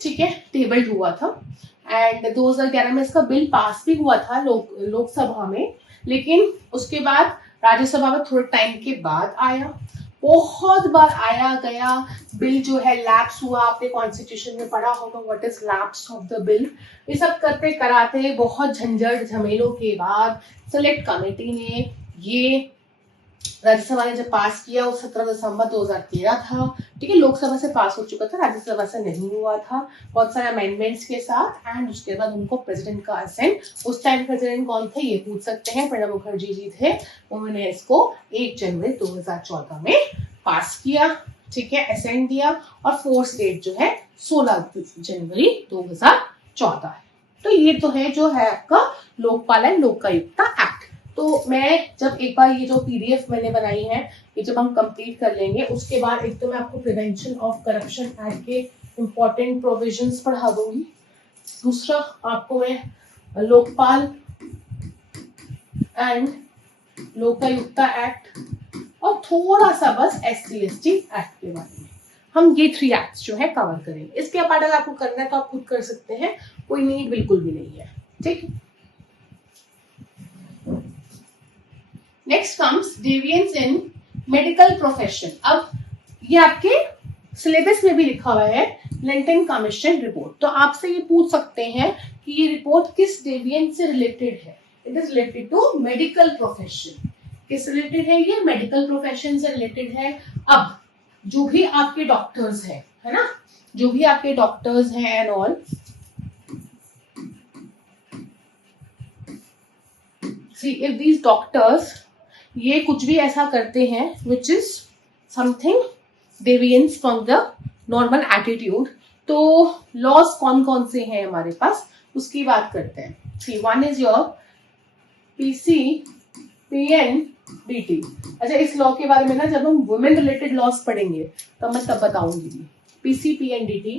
ठीक है, टेबल्ड हुआ था एंड 2011 में इसका बिल पास भी हुआ था लोकसभा में, लेकिन उसके बाद राज्यसभा में थोड़े टाइम के बाद आया, बहुत बार आया गया, बिल जो है लैप्स हुआ, आपने कॉन्स्टिट्यूशन में पढ़ा होगा what is lapse of the bill. ये सब करते कराते बहुत झंझट झमेलों के बाद सेलेक्ट कमेटी ने ये राज्यसभा ने जब पास किया वो 17 दिसंबर 2013 था, ठीक है, लोकसभा से पास हो चुका था, राज्यसभा से नहीं हुआ था, बहुत सारे अमेंडमेंट्स के साथ, एंड उसके बाद उनको प्रेसिडेंट का असेंट, उस टाइम प्रेसिडेंट कौन थे ये पूछ सकते हैं, प्रणब मुखर्जी जी थे, उन्होंने इसको 1 जनवरी 2014 में पास किया, ठीक है, असेंट दिया, और फोर्थ डेट जो है 16 जनवरी 2014 है। तो ये तो है जो है आपका लोकपाल एंड लोकायुक्ता एक्ट। तो मैं जब एक बार ये जो पीडीएफ मैंने बनाई है ये जब हम कंप्लीट कर लेंगे, उसके बाद एक तो मैं आपको प्रिवेंशन ऑफ करप्शन एक्ट के इंपॉर्टेंट प्रोविजंस पढ़ा दूंगी, दूसरा आपको मैं लोकपाल एंड लोकायुक्ता एक्ट और थोड़ा सा बस SC/ST एक्ट के बारे में, हम ये 3 एक्ट्स जो है कवर करेंगे। इसके अपार्ट अगर आपको करना है तो आप खुद कर सकते हैं, कोई नीड बिल्कुल भी नहीं है, ठीक। Next comes deviance in medical profession. अब ये आपके सिलेबस में भी लिखा हुआ है लेंटन कमीशन रिपोर्ट, तो आपसे ये पूछ सकते हैं कि ये रिपोर्ट किस डेविएंस से रिलेटेड है। It is related to medical profession. किस रिलेटेड है ये? मेडिकल प्रोफेशन से रिलेटेड है। अब जो भी आपके डॉक्टर्स है ना, जो भी आपके डॉक्टर्स हैं and all, see if these doctors ये कुछ भी ऐसा करते हैं which is something deviance from the normal attitude, तो लॉज कौन कौन से हैं हमारे पास उसकी बात करते हैं। सी वन इज योर PCPNDT। अच्छा, इस लॉ के बारे में ना जब हम वुमेन रिलेटेड लॉज पढ़ेंगे तब मैं तब बताऊंगी। PCPNDT,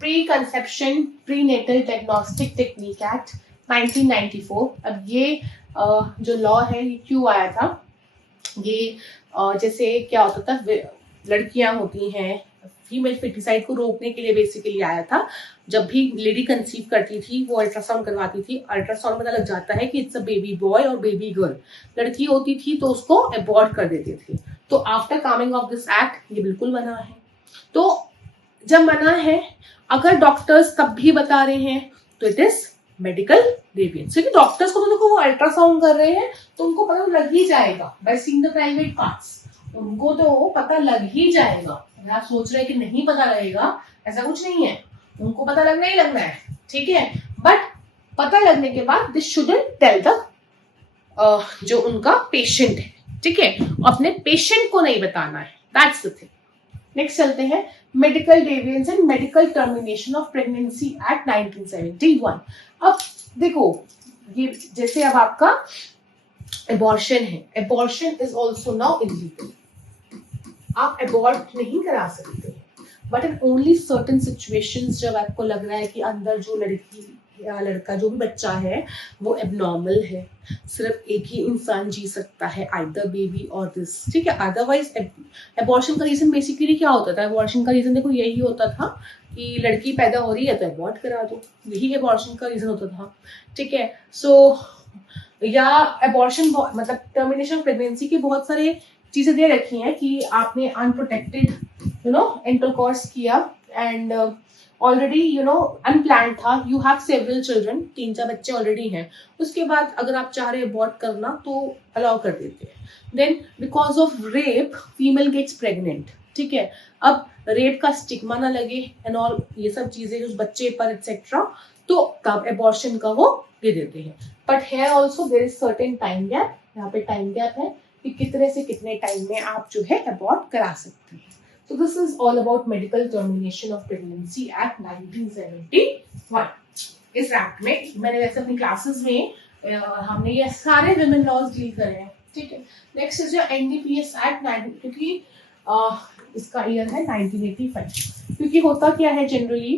pre conception pre natal diagnostic technique act 1994। अब ये जो लॉ है ये क्यों आया था? ये जैसे क्या होता था, लड़कियां होती हैं, फीमेल फेटिसाइड को रोकने के लिए बेसिकली आया था। जब भी लेडी कंसीव करती थी वो अल्ट्रासाउंड करवाती थी, अल्ट्रासाउंड में पता लग जाता है कि इट्स अ बेबी बॉय और बेबी गर्ल, लड़की होती थी तो उसको अबॉर्ट कर देते थे। तो after coming of this act ये बिल्कुल मना है। तो जब मना है, अगर डॉक्टर्स तब भी बता रहे हैं तो इट इज मेडिकल डेविएंस। क्योंकि डॉक्टर्स को तो देखो वो अल्ट्रासाउंड कर रहे हैं तो उनको पता लग ही जाएगा, by seeing the private parts उनको तो पता लग ही जाएगा। अगर आप सोच रहे हैं कि नहीं पता लगेगा, ऐसा कुछ नहीं है, उनको पता लगना ही लगना है, ठीक है। बट पता लगने के बाद दिस शुडंट टेल द जो उनका पेशेंट है, ठीक है, अपने पेशेंट को नहीं बताना है, दैट्स द थिंग। नेक्स्ट चलते हैं medical deviance and medical termination of pregnancy act 1971। अब देखो ये जैसे अब आपका एबॉर्शन है, abortion is also now illegal. आप अबॉर्ट नहीं करा सकते, but in only certain situations जब आपको लग रहा है कि अंदर जो लड़की या लड़का जो भी बच्चा है वो एबनॉर्मल है, सिर्फ एक ही इंसान जी सकता है, आइदर बेबी और दिस, ठीक है। अदरवाइज एबॉर्शन का रीजन बेसिकली क्या होता था? एबॉर्शन का रीजन देखो यही होता था कि लड़की पैदा हो रही है तो एबॉर्ट करा दो, यही एबॉर्शन का रीजन होता था, ठीक है। सो या एबॉर्शन मतलब टर्मिनेशन ऑफ प्रेगनेंसी की बहुत सारे चीजें दे रखी हैं कि आपने अनप्रोटेक्टेड इंटरकोर्स किया एंड ऑलरेडी अनप्लान्ड था, यू हैव सेवरल चिल्ड्रन, 3-4 बच्चे ऑलरेडी हैं, उसके बाद अगर आप चाह रहे अबॉर्ट करना तो अलाउ कर देते हैं। Then because of rape female gets pregnant, ठीक है। अब रेप का स्टिग्मा ना लगे एंड ऑल ये सब चीजें उस बच्चे पर एक्सेट्रा, तो तब एबॉर्शन का वो दे देते हैं। But here also there is certain time gap, यहाँ पे टाइम गैप है कि कितने से कितने टाइम में आप जो है अबॉर्ट करा सकते हैं। So this is all about medical termination of pregnancy Act 1971. इस एक्ट में मैंने वैसे अपनी क्लासेस में हमने ये सारे विमेन लॉज डील करे हैं, ठीक है। Next is your NDPS act, क्योंकि इसका ईयर है 1985। क्योंकि होता क्या है जनरली,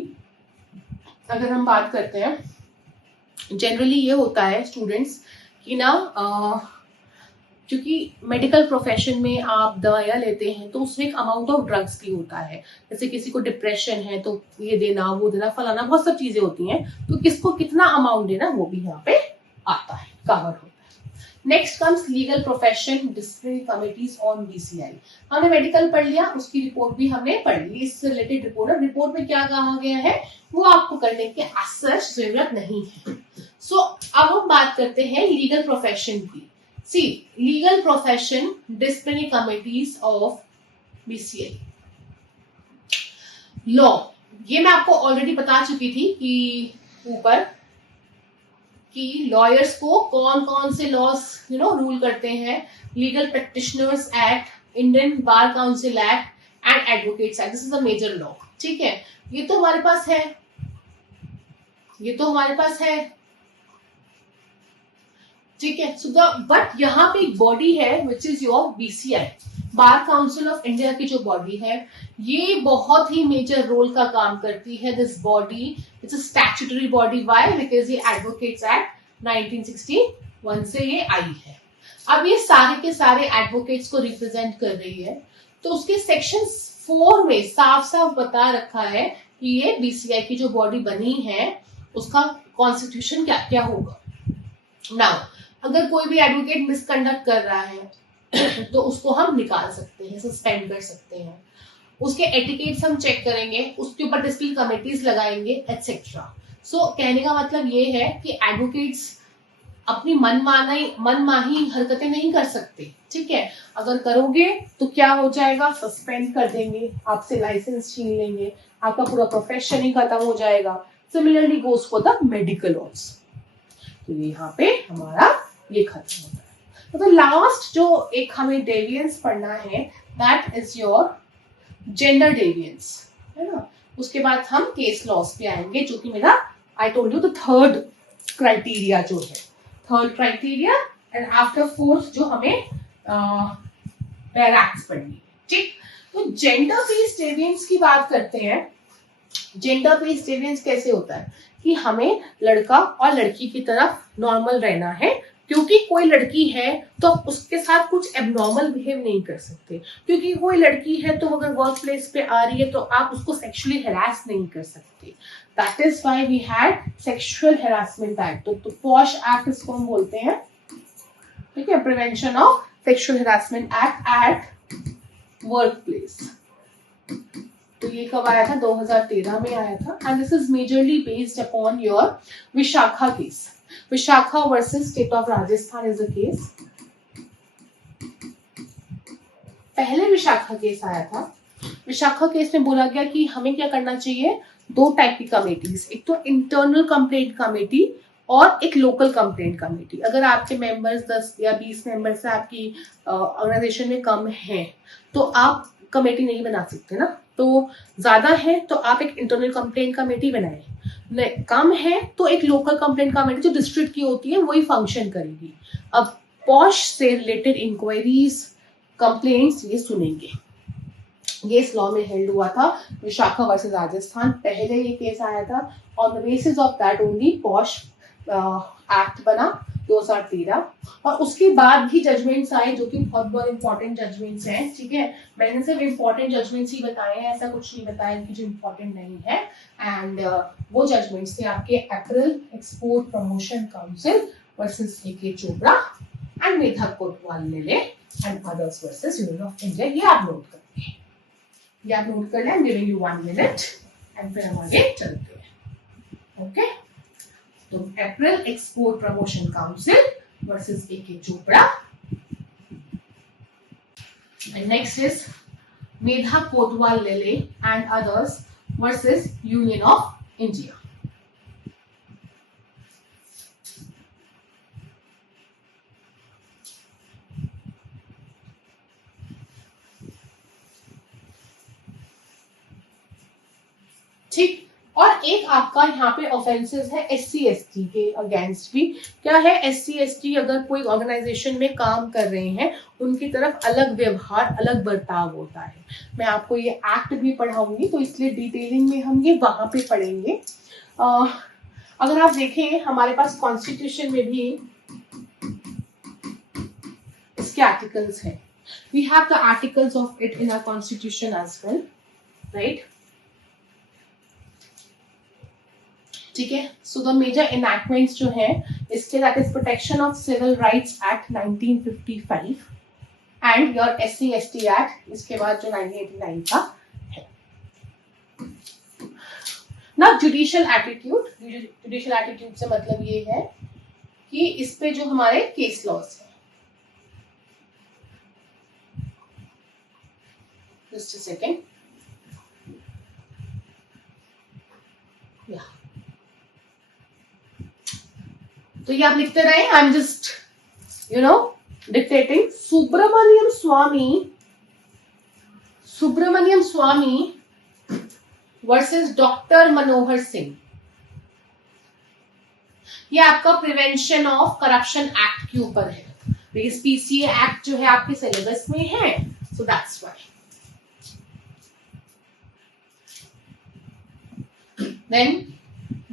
अगर हम बात करते हैं जनरली ये होता है स्टूडेंट्स कि ना क्योंकि मेडिकल प्रोफेशन में आप दवाइयाँ लेते हैं तो उसमें एक अमाउंट ऑफ ड्रग्स भी होता है, जैसे किसी को डिप्रेशन है तो ये देना वो देना फलाना बहुत सब चीजें होती हैं, तो किसको कितना अमाउंट देना वो भी यहाँ पे आता है, कवर होता है। Next comes legal profession disciplinary committees on BCI. हमने मेडिकल पढ़ लिया, उसकी रिपोर्ट भी हमने पढ़ ली, इससे रिलेटेड रिपोर्ट में क्या कहा गया है वो आपको करने की सच जरूरत नहीं है। सो अब हम बात करते हैं लीगल प्रोफेशन की। See, legal profession disciplinary committees of BCI. Law, ये मैं आपको ऑलरेडी बता चुकी थी कि ऊपर कि लॉयर्स को कौन कौन से लॉज रूल करते हैं। Legal practitioners act, Indian bar council act and advocates act, this is a major law, ठीक है। ये तो हमारे पास है, ठीक है। सो बट यहाँ पे एक बॉडी है which is your BCI, bar council of India की जो बॉडी है ये बहुत ही मेजर रोल का काम करती है। This body it's a statutory body, why? Because ये एडवोकेट्स एक्ट 1961 से ये आई है। अब ये सारे के सारे एडवोकेट्स को रिप्रेजेंट कर रही है, तो उसके सेक्शन 4 में साफ साफ बता रखा है कि ये बीसीआई की जो बॉडी बनी है उसका कॉन्स्टिट्यूशन क्या क्या होगा। नाउ अगर कोई भी एडवोकेट मिसकंडक्ट कर रहा है तो उसको हम निकाल सकते हैं, सस्पेंड कर सकते हैं, उसके एटिकेट्स हम चेक करेंगे, उसके ऊपर डिसिप्लिन कमिटीज लगाएंगे एटसेट्रा। सो कहने का मतलब ये है कि एडवोकेट्स अपनी मनमाही हरकतें नहीं कर सकते, ठीक है। अगर करोगे तो क्या हो जाएगा, सस्पेंड कर देंगे, आपसे लाइसेंस छीन लेंगे, आपका पूरा प्रोफेशन ही खत्म हो जाएगा। Similarly goes for the medical also, तो यहाँ पे हमारा ये खत्म होता है। तो लास्ट जो एक हमें डेविएंस पढ़ना है दैट इज योर जेंडर डेविएंस, है ना। उसके बाद हम केस लॉस पे आएंगे, जो कि मेरा आई told you the third criteria जो है, third criteria, and after fourth जो हमें पैराक्स पढ़नी है, ठीक। तो जेंडर बेस्ड डेविएंस की बात करते हैं। जेंडर बेस्ड डेविएंस कैसे होता है कि हमें लड़का और लड़की की तरफ नॉर्मल रहना है, क्योंकि कोई लड़की है तो आप उसके साथ कुछ एबनॉर्मल बिहेव नहीं कर सकते, क्योंकि कोई लड़की है तो अगर वर्क प्लेस पे आ रही है तो आप उसको सेक्सुअली हैरास नहीं कर सकते। That is why we had sexual harassment act, तो पॉश एक्ट इसको हम बोलते हैं, ठीक है, prevention of sexual harassment act at work place. तो ये कब आया था, 2013 में आया था, and this is majorly based upon your Vishaka case. Vishaka versus state of Rajasthan is a case. पहले विशाखा केस आया था। विशाखा केस में बोला गया कि हमें क्या करना चाहिए, 2 टाइप की कमेटीज, एक तो इंटरनल कंप्लेंट कमेटी और एक लोकल कंप्लेंट कमेटी। अगर आपके मेंबर्स 10 या 20 मेंबर्स आपकी ऑर्गेनाइजेशन में कम हैं तो आप कमेटी नहीं बना सकते ना, तो ज्यादा है तो आप एक इंटरनल कंप्लेंट कमेटी बनाए, कम है तो एक लोकल कंप्लेंट कमेटी जो डिस्ट्रिक्ट की होती है वही फंक्शन करेगी। अब पॉश से रिलेटेड इंक्वायरीज कंप्लेंट्स ये सुनेंगे। ये इस लॉ में हेल्ड हुआ था, विशाखा वर्सेस राजस्थान। पहले ये केस आया था on the basis of that only posh act बना 2013। और उसके बाद भी जजमेंट्स आए जो कि बहुत बहुत इंपॉर्टेंट जजमेंट्स हैं, ठीक है। मैंने सिर्फ इंपॉर्टेंट जजमेंट्स ही बताए हैं, ऐसा कुछ नहीं बताया कि जो इंपॉर्टेंट नहीं है। एंड वो जजमेंट्स थे आपके Apparel Export Promotion Council versus A K. Chopra and Medha Kotwal and others versus Union of India. ये आप नोट कर लें, ये आप नोट कर लें। I am giving you 1 minute and फिर हम आगे चलते हैं। ओके, तो Apparel Export Promotion Council versus A K. Chopra and next is Medha Kotwal and others versus Union of India. ठीक, और एक आपका यहाँ पे ऑफेंसेस है SC/ST के अगेंस्ट भी। क्या है SC/ST? अगर कोई ऑर्गेनाइजेशन में काम कर रहे हैं उनकी तरफ अलग व्यवहार, अलग बर्ताव होता है। मैं आपको ये एक्ट भी पढ़ाऊंगी तो इसलिए डिटेलिंग में हम ये वहां पे पढ़ेंगे। अगर आप देखें हमारे पास कॉन्स्टिट्यूशन में भी इसके आर्टिकल्स हैं। We have the articles of it in our constitution as well, right? ठीक है, सो द मेजर इनैक्टमेंट्स जो है इसके, that is protection of civil rights act 1955 and your SC/ST act, इसके बाद जो 1989 का है ना। जुडिशियल एटीट्यूड, जुडिशियल एटीट्यूड से मतलब ये है कि इस पे जो हमारे केस लॉस है, जस्ट अ सेकेंड, या तो ये आप लिखते रहे। I am just dictating. Subramanian Swamy versus doctor Manohar Singh. ये आपका प्रिवेंशन ऑफ करप्शन एक्ट के ऊपर है। PCA एक्ट जो है आपके सिलेबस में है, so that's why. Then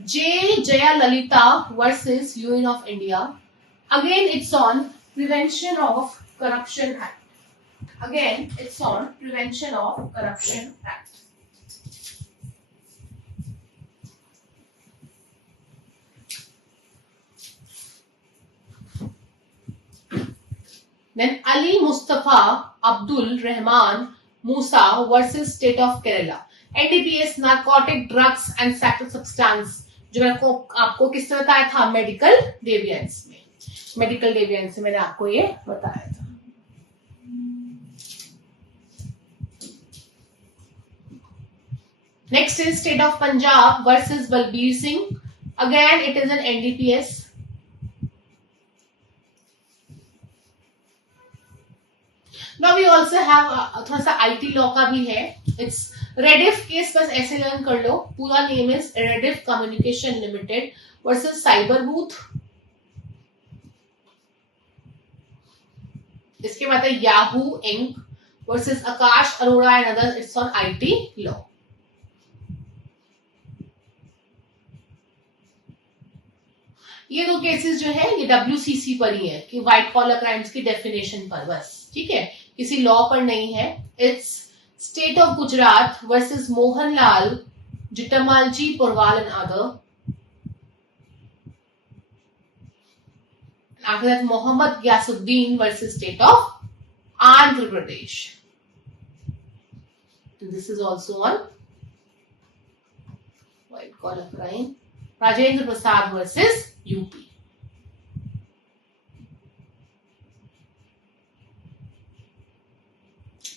Jayalalitha versus Union of India. Again, it's on Prevention of Corruption Act. Again, it's on Prevention of Corruption Act. Then Ali Mustafa Abdul Rahman Musa versus State of Kerala. NDPS, Narcotic Drugs and Sacred Substance, जो मैंने आपको किस तरह बताया था, medical डेविएंस में। Medical डेविएंस में मैंने आपको ये बताया था। Next is state of Punjab versus Balbir Singh. Again it is an NDPS। Now we also have थोड़ा सा IT लॉ का भी है। इट्स रेडिफ केस, बस ऐसे लर्न कर लो। पूरा name is Rediff communication limited versus cyber booth. इसके बाद है Yahoo Inc versus Akash Arora and other. It's on IT law. ये दो केसेस जो है ये WCC पर ही है कि व्हाइट कॉलर क्राइम्स की डेफिनेशन पर, बस, ठीक है, किसी लॉ पर नहीं है। It's State of Gujarat versus Mohanlal Jitamalji Porwal and other. After that, Mohammad Gyasuddin versus State of Andhra Pradesh. And this is also on white collar crime. Rajendra Prasad versus UP.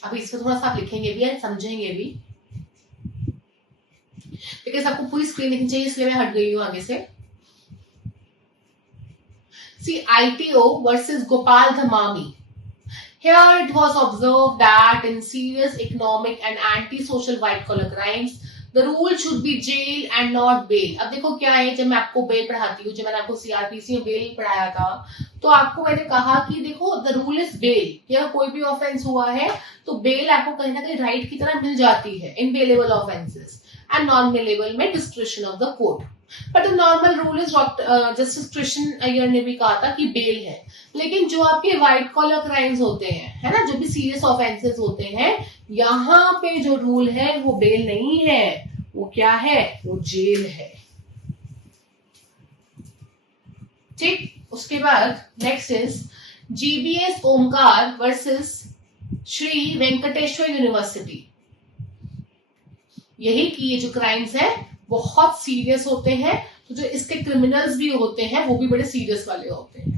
अभी इसको थोड़ा सा आप लिखेंगे भी और समझेंगे भी, बिकॉज आपको पूरी स्क्रीन लिखनी चाहिए, इसलिए मैं हट गई हूं आगे से। C ITO versus Gopal Dhamami. Here it was observed that in serious economic and anti-social white-collar crimes, the rule should be jail and not bail. अब देखो क्या है, जब मैं आपको बेल पढ़ाती हूँ, जब मैंने आपको CRPC में बेल पढ़ाया था, तो आपको मैंने कहा कि देखो द रूल इज बेल, कि अगर कोई भी ऑफेंस हुआ है तो बेल आपको कहीं ना कहीं राइट की तरह मिल जाती है इन bailable offences, and non bailable में description of the court. But normal rule is justice Krishna Iyer ने भी कहा था कि बेल है। लेकिन जो आपके व्हाइट कॉलर क्राइम्स होते हैं, है ना, जो भी सीरियस ऑफेंसेस होते हैं, यहाँ पे जो रूल है वो बेल नहीं है, वो क्या है, वो जेल है। ठीक, उसके बाद next is GBS Omkar versus Sri Venkateswara University. यही कि ये जो क्राइम्स है बहुत सीरियस होते हैं, तो जो इसके क्रिमिनल्स भी होते हैं वो भी बड़े सीरियस वाले होते हैं।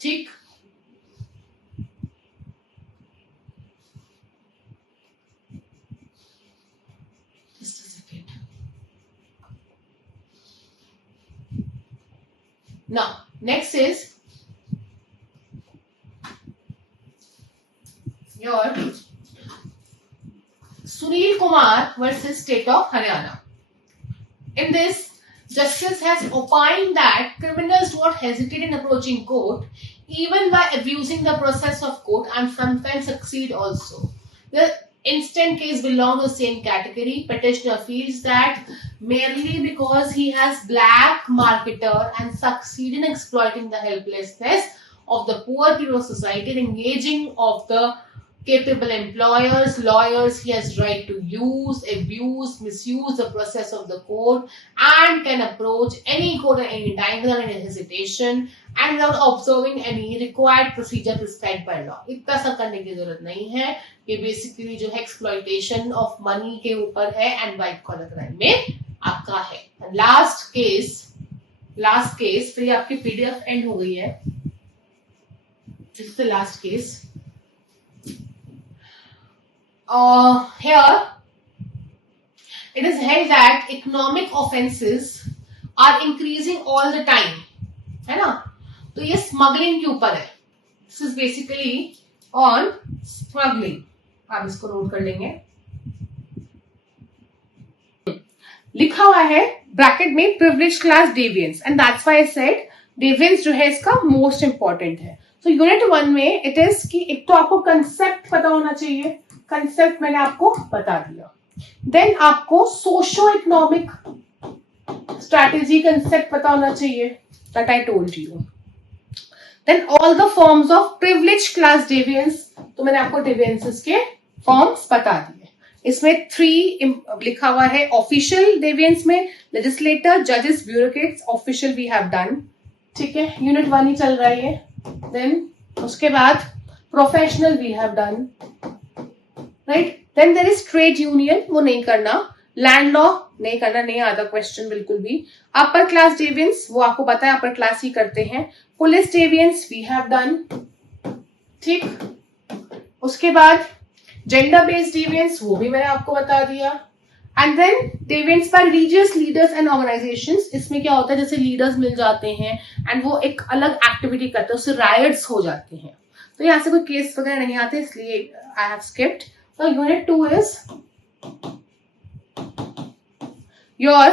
ठीक, now next is your Sunil Kumar versus State of Haryana. In this, justice has opined that criminals do not hesitate in approaching court even by abusing the process of court and sometimes succeed also. The instant case belongs to the same category. Petitioner feels that merely because he has black marketer and succeed in exploiting the helplessness of the poor people of society and engaging of the capable employers, lawyers, he has right to use, abuse, misuse the process of the court and can approach any court at any time without any hesitation and without observing any required procedure prescribed by law. इतना सा करने की जरूरत नहीं है, ये basically जो है एक्सप्लॉइटेशन ऑफ मनी के ऊपर है एंड व्हाइट कॉलर क्राइम में आपका है। लास्ट केस फिर आपकी पीडीएफ एंड हो गई है। This is the last case. Here it is held that economic offenses are increasing all the time, है ना, तो ये स्मगलिंग के ऊपर है। This is basically on smuggling, आप इसको नोट कर लेंगे। लिखा हुआ है ब्रैकेट में privilege class deviance and that's why I said deviance जो है इसका मोस्ट इंपॉर्टेंट है। तो यूनिट 1 में इट इज कि एक तो आपको कंसेप्ट पता होना चाहिए, कंसेप्ट मैंने आपको बता दिया। देन आपको सोशो इकोनॉमिक स्ट्रैटेजी कंसेप्ट पता होना चाहिए, that I told you. Then all the forms of privilege class deviance, तो मैंने आपको डेविएंसेस के फॉर्म्स बता दिए। इसमें 3 लिखा हुआ है। ऑफिशियल डेविएंस में लेजिस्लेटर, जजेस, bureaucrats, official we have done, ठीक है, यूनिट 1 ही चल रहा है। देन उसके बाद professional we have done, right. Then there is trade union, वो नहीं करना। लैंड लॉ नहीं करना, नहीं आता क्वेश्चन बिल्कुल भी। अपर क्लास डेविएंस वो आपको पता है, अपर क्लास ही करते हैं। पुलिस डेविएंस वी हैव डन, ठीक। उसके बाद जेंडर बेस्ड डेविएंस वो भी मैंने आपको बता दिया। And then deviance by religious leaders and organisations, इसमें क्या होता है, जैसे लीडर्स मिल जाते हैं एंड वो एक अलग एक्टिविटी करते हैं, उससे रायट्स हो जाते हैं। तो यहाँ से कोई केस वगैरह नहीं आते, इसलिए I have skipped. So unit 2 is your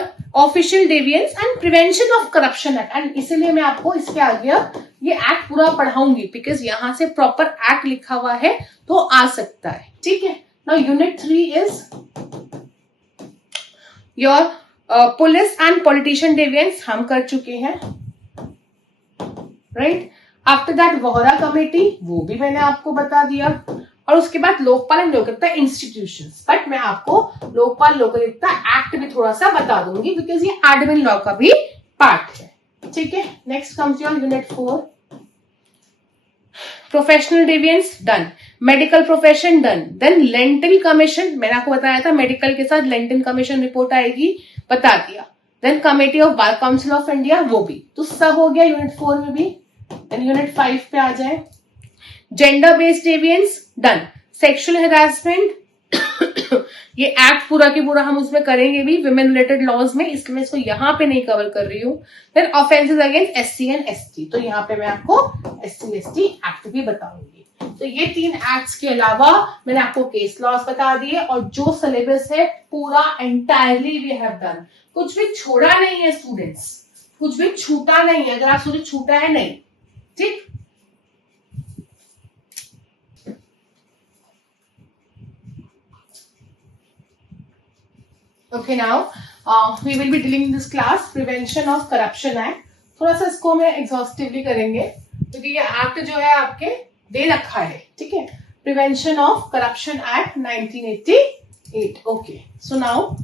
official deviance and prevention of corruption act, and इसीलिए मैं आपको इसके आगे ये एक्ट पूरा पढ़ाऊंगी बिकॉज यहाँ से प्रॉपर एक्ट लिखा हुआ है तो आ सकता है, ठीक है। Now unit 3 is your police and politician deviance, हम कर चुके हैं, right. After that Vohra committee, वो भी मैंने आपको बता दिया। और उसके बाद Lokpal and Lokayukta institutions, but मैं आपको लोकपाल लोकायुक्ता एक्ट भी थोड़ा सा बता दूंगी बिकॉज ये एडमिन लॉ का भी पार्ट है, ठीक है। Next comes your unit 4, professional deviance done, medical profession done. Then Lentin commission, मैंने आपको बताया था मेडिकल के साथ लेंटिल कमीशन रिपोर्ट आएगी, बता दिया। Then committee of bar council of India, वो भी तो सब हो गया यूनिट 4 में भी। देन यूनिट 5 पे आ जाए, gender based deviance done. Sexual harassment ये एक्ट पूरा के पूरा हम उसमें करेंगे भी विमेन रिलेटेड लॉज में, इसलिए मैं इसको यहाँ पे नहीं कवर कर रही हूँ। फिर offences against SC and ST, तो यहाँ पे मैं आपको एससी एसटी एक्ट भी बताऊंगी। तो ये 3 एक्ट्स के अलावा मैंने आपको केस लॉज बता दिए और जो सिलेबस है पूरा एंटायरली वी हैव डन, कुछ भी छोड़ा नहीं है स्टूडेंट्स, कुछ भी छूटा नहीं है। अगर आप सोचे छूटा है, नहीं, ठीक। Okay, now we will be dealing in this class prevention of corruption act. थोड़ा सा इसको मैं एग्जॉस्टिवली करेंगे क्योंकि ये एक्ट जो है आपके दे रखा है, ठीक है। Prevention of corruption act 1988। Okay, so now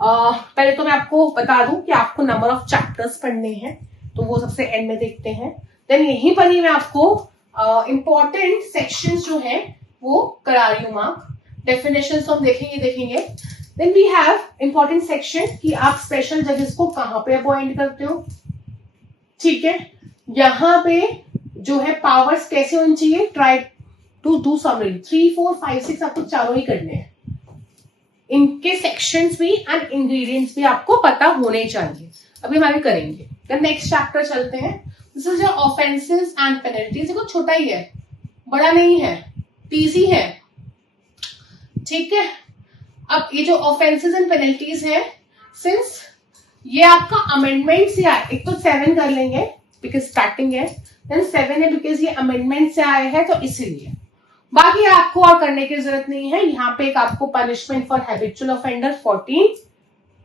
पहले तो मैं आपको बता दूं कि आपको नंबर ऑफ चैप्टर्स पढ़ने हैं, तो वो सबसे एंड में देखते हैं। देन यहीं पर ही मैं आपको इंपॉर्टेंट सेक्शंस जो है वो करा रही हूँ मार्क। डेफिनेशंस हम देखेंगे। Then we have important section कि आप स्पेशल जजेस को कहां पे अपॉइंट करते हो, ठीक है। यहाँ पे जो है पावर्स कैसे होनी चाहिए, ट्राई टू डू समरी 3, 4, 5, 6 आपको चारों ही करने हैं। इनके सेक्शंस भी एंड इंग्रेडिएंट्स भी आपको पता होने चाहिए। अभी हम आगे करेंगे। देन नेक्स्ट चैप्टर चलते हैं। This is your offences and penalties. देखो छोटा ही है, बड़ा नहीं है, इजी है, ठीक है। अब ये जो ऑफेंसेस एंड पेनल्टीज है, सिंस ये आपका अमेंडमेंट से आया, एक तो 7 कर लेंगे बिकॉज स्टार्टिंग है, देन 7 है बिकॉज ये अमेंडमेंट से आया है, तो इसीलिए बाकी आपको और करने की जरूरत नहीं है। यहाँ पे एक आपको punishment for habitual offender 14,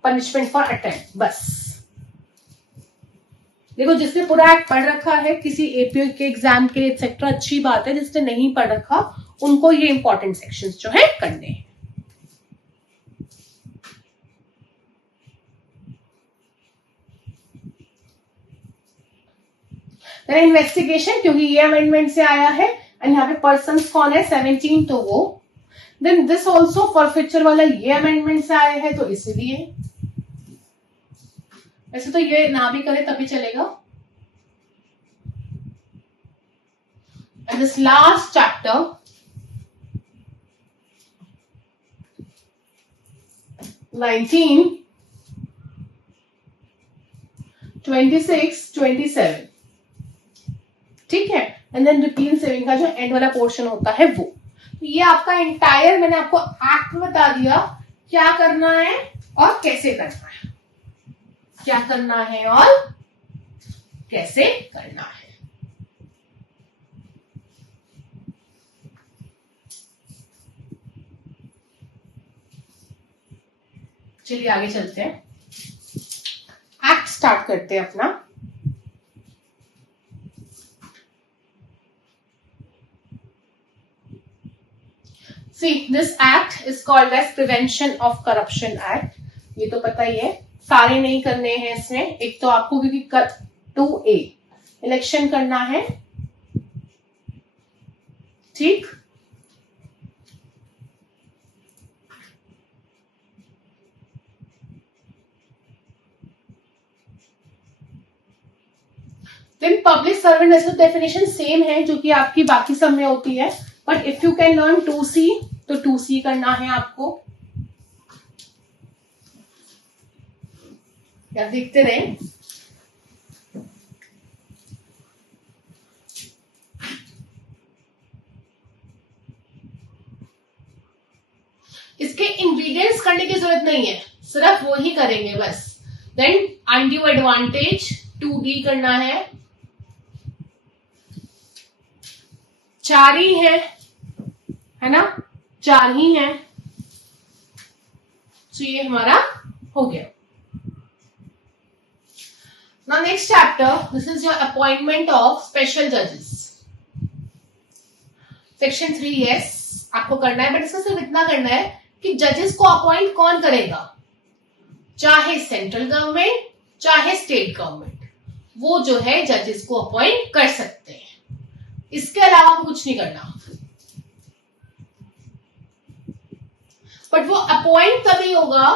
punishment for attempt, बस। देखो जिसने पूरा एक्ट पढ़ रखा है किसी एपीओ के एग्जाम के लिए एक्सेट्रा, अच्छी बात है। जिसने नहीं पढ़ रखा उनको ये इंपॉर्टेंट सेक्शंस जो है करने हैं। इन्वेस्टिगेशन, क्योंकि ये अमेंडमेंट से आया है एंड यहाँ पे पर्सन कौन है 17, तो वो। देन दिस ऑल्सो फॉरफिचर वाला ये अमेंडमेंट से आया है, तो इसीलिए। वैसे तो ये ना भी करे तभी चलेगा। And this last chapter, nineteen, 26, 27, ठीक है। एंड देन रिपील सेविंग का जो एंड वाला पोर्शन होता है वो। तो ये आपका एंटायर मैंने आपको एक्ट में बता दिया क्या करना है और कैसे करना है, क्या करना है और कैसे करना है। चलिए आगे चलते हैं, एक्ट स्टार्ट करते हैं अपना। See, this act is called as Prevention of Corruption Act। ये तो पता ही है, सारे नहीं करने हैं इसमें। एक तो आपको क्योंकि 2A इलेक्शन करना है, ठीक। देन पब्लिक सर्वेंट, ऐसे डेफिनेशन सेम है जो कि आपकी बाकी सब में होती है, but if you can learn 2C तो 2C करना है आपको। या देखते रहे। इसके इंग्रेडिएंट्स करने की जरूरत नहीं है, सिर्फ वो ही करेंगे बस। देन अनड्यू एडवांटेज 2D करना है, 4 ही है ना, 4 ही है, तो ये हमारा हो गया। Now next chapter, this is your appointment of special जजेस। सेक्शन 3, यस आपको करना है, बट इसमें सिर्फ इतना करना है कि जजेस को अपॉइंट कौन करेगा, चाहे सेंट्रल गवर्नमेंट चाहे स्टेट गवर्नमेंट, वो जो है जजेस को अपॉइंट कर सकते हैं। इसके अलावा कुछ नहीं करना। बट वो अपॉइंट तभी होगा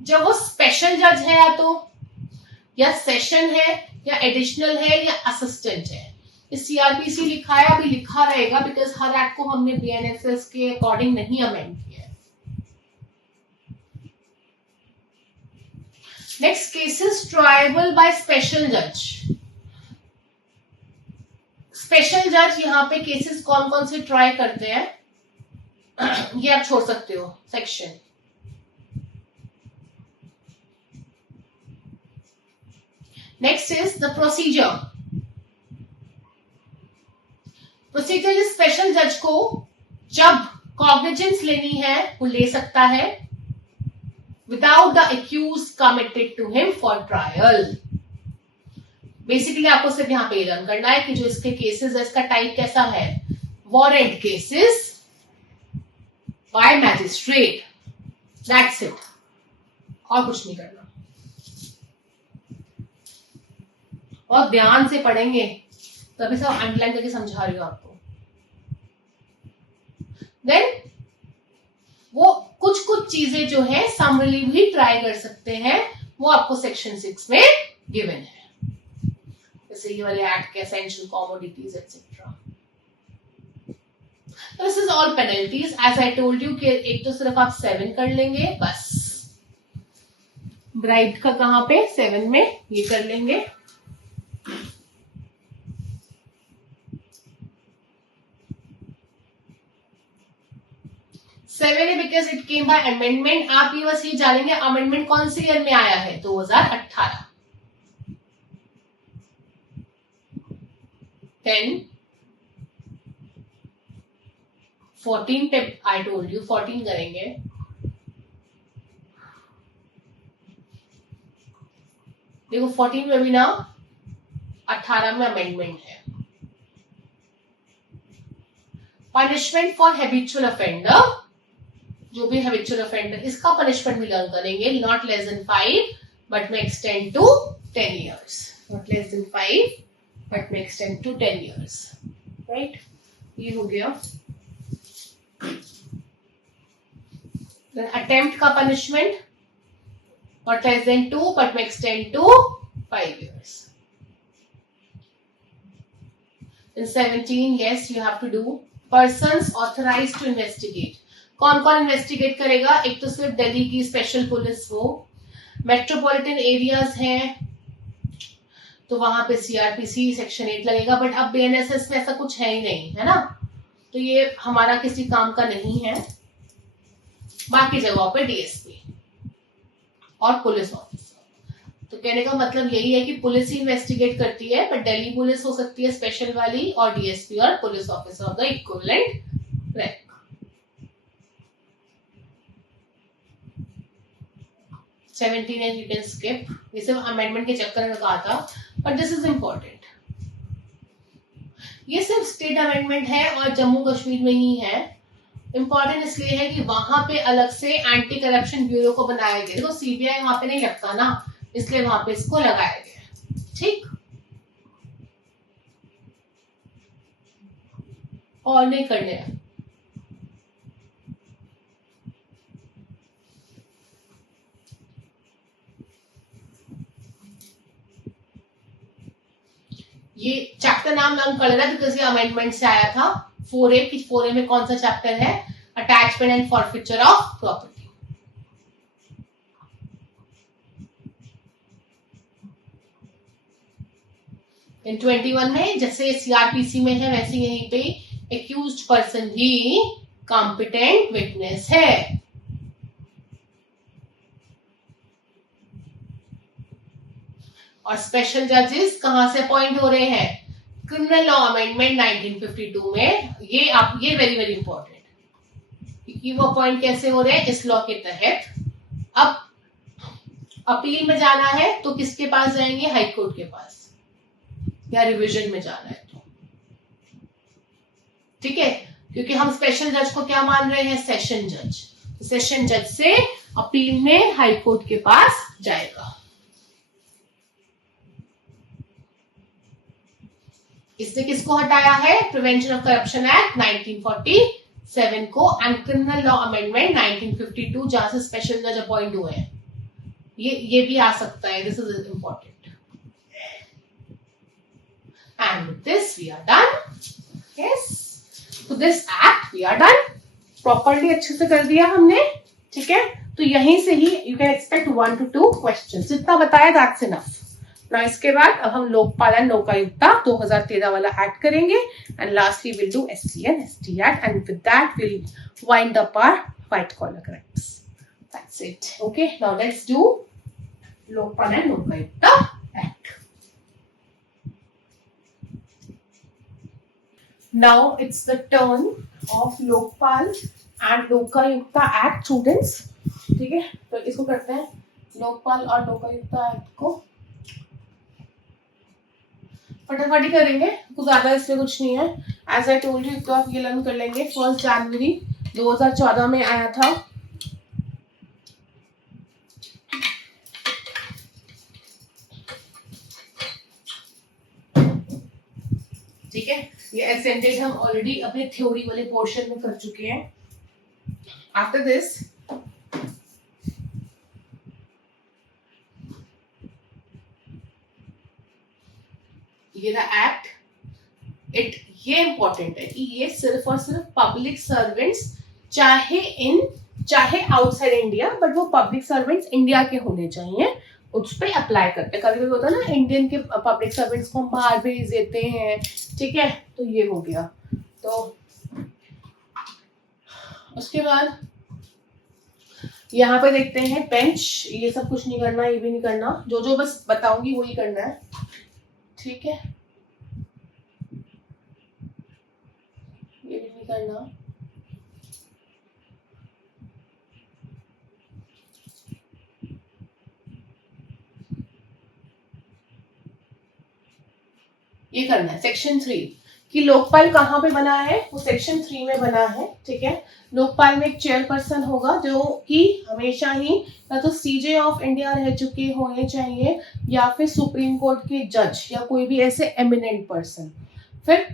जब वो स्पेशल जज है, या सेशन है, या एडिशनल है, या असिस्टेंट है। इस सीआरपीसी लिखा है, अभी लिखा रहेगा बिकॉज हर एक्ट को हमने बीएनएसएस के अकॉर्डिंग नहीं अमेंड किया है। Next, cases tribal by special जज। स्पेशल जज यहाँ पे केसेस कौन कौन से ट्राई करते हैं ये आप छोड़ सकते हो section. Next is the procedure. Procedure इस स्पेशल जज को जब कॉग्निजेंस लेनी है वो ले सकता है without the accused committed to him for trial. Basically आपको सिर्फ यहाँ पे लर्न करना है कि जो इसके केसेस है, इसका टाइप कैसा है, warrant cases bye magistrate, that's it, और कुछ नहीं करना। और ध्यान से पढ़ेंगे, तभी सब अंडरलाइन करके समझा रही हूं आपको। देन वो कुछ कुछ चीजें जो है समरी भी ट्राई कर सकते हैं, वो आपको सेक्शन 6 में गिवन है, जैसे ये वाले एक्ट के essential commodities etcetera. This is all penalties, as I told you कि एक तो सिर्फ आप 7 कर लेंगे बस, ब्राइब का कहां पे 7 में ये कर लेंगे। Because it came by amendment. आप ये बस ये जानेंगे अमेंडमेंट कौन से ईयर में आया है, 2018। 10 14 पे आई टोल्ड यू 14 करेंगे। देखो 14 में भी ना 18 में अमेंडमेंट है। पनिशमेंट फॉर हैबिचुअल ऑफेंडर, जो भी हैबिचुअल ऑफेंडर, इसका पनिशमेंट भी लर्न करेंगे। Not less than 5 but may extend to 10 years। Not less than 5 but may extend to 10 years, right. ये हो गया। देन अटेम्प्ट का punishment not less than 2 but may extend to 5 years। In 17, yes, you have to do persons authorized to investigate। कौन कौन investigate करेगा? एक तो सिर्फ दिल्ली की स्पेशल पुलिस, वो मेट्रोपॉलिटन एरियाज हैं तो वहां पे सीआरपीसी सेक्शन 8 लगेगा, बट अब बीएनएसएस में ऐसा कुछ है ही नहीं, है ना, तो ये हमारा किसी काम का नहीं है। बाकी जगहों पे डीएसपी और पुलिस ऑफिसर। तो कहने का मतलब यही है कि पुलिस ही इन्वेस्टिगेट करती है, बट दिल्ली पुलिस हो सकती है स्पेशल वाली, और डीएसपी और police officer of the equivalent rank. 17 है, यू कैन स्किप, ये सिर्फ अमेंडमेंट के चक्कर में कहा था, बट दिस इज इंपॉर्टेंट। ये सिर्फ स्टेट अमेंडमेंट है और जम्मू कश्मीर में ही है। इंपॉर्टेंट इसलिए है कि वहां पे अलग से एंटी करप्शन ब्यूरो को बनाया गया। देखो सीबीआई वहां पे नहीं लगता ना, इसलिए वहां पे इसको लगाया गया, ठीक। और नहीं करने हैं। ये चैप्टर नाम लर्न कर लेना बिकॉज ये अमेंडमेंट से आया था। 4A की 4A में कौन सा चैप्टर है? Attachment and forfeiture of property. इन 21 में जैसे सीआरपीसी में है वैसे यहीं पे एक्यूज्ड पर्सन ही कॉम्पिटेंट विटनेस है। और स्पेशल जजेस कहां से अपॉइंट हो रहे हैं? क्रिमिनल लॉ अमेंडमेंट 1952 में। ये वेरी वेरी इंपॉर्टेंट, क्योंकि वो अपॉइंट कैसे हो रहे हैं इस लॉ के तहत। अब अपील में जाना है तो किसके पास जाएंगे? हाई कोर्ट के पास, या रिवीजन में जाना है तो, ठीक है, क्योंकि हम स्पेशल जज को क्या मान रहे हैं? सेशन जज। सेशन जज से अपील में हाई कोर्ट के पास जाएगा। इसने किसको हटाया है? प्रिवेंशन ऑफ करप्शन एक्ट 1947 को एंड क्रिमिनल लॉ अमेंडमेंट 1952, जहां से स्पेशल जज अपॉइंट हुए हैं। ये भी आ सकता है, this is important. And with this we are done. Yes. So this act we are done. Properly अच्छे से कर दिया हमने, ठीक है। तो यहीं से ही you can expect 1 to 2 questions. जितना बताया that's enough. Now इसके बाद अब हम लोकपाल लोकायुक्ता 2013 वाला एक्ट करेंगे and lastly we'll do SC and ST Act and with that we'll wind up our white collar crimes. That's it. Okay. Now let's do Lokpal Lokayukta Act. Now it's the turn of Lokpal and Lokayukta Act students. ठीक है, तो इसको करते हैं लोकपाल और Lokayukta act को फटाफट ही करेंगे, कुछ ज्यादा इसमें कुछ नहीं है। एज आई टोल्ड यू, तो आप ये लर्न कर लेंगे। 1 जनवरी 2014 में आया था। ठीक है, ये एसेंडेड हम ऑलरेडी अपने थ्योरी वाले पोर्शन में कर चुके हैं। आफ्टर दिस ये रहा एक्ट। ये इंपॉर्टेंट है कि ये सिर्फ और सिर्फ पब्लिक सर्वेंट्स, चाहे आउटसाइड इंडिया, बट वो पब्लिक सर्वेंट्स इंडिया के होने चाहिए, उस पर अप्लाई करते हैं। कभी कभी होता है ना, इंडियन के पब्लिक सर्वेंट्स को हम बाहर भेज देते हैं। ठीक है, तो ये हो गया। तो उसके बाद यहाँ पे देखते हैं बेंच। ये सब कुछ नहीं करना, ये भी नहीं करना, जो जो बस बताऊंगी वही करना है। ठीक है, ये भी नहीं करना। ये करना है सेक्शन 3 कि लोकपाल कहाँ पे बना है, वो सेक्शन 3 में बना है। ठीक है, लोकपाल में एक चेयरपर्सन होगा जो कि हमेशा ही या तो सीजे ऑफ इंडिया रह चुके होने चाहिए या फिर सुप्रीम कोर्ट के जज या कोई भी ऐसे एमिनेंट पर्सन। फिर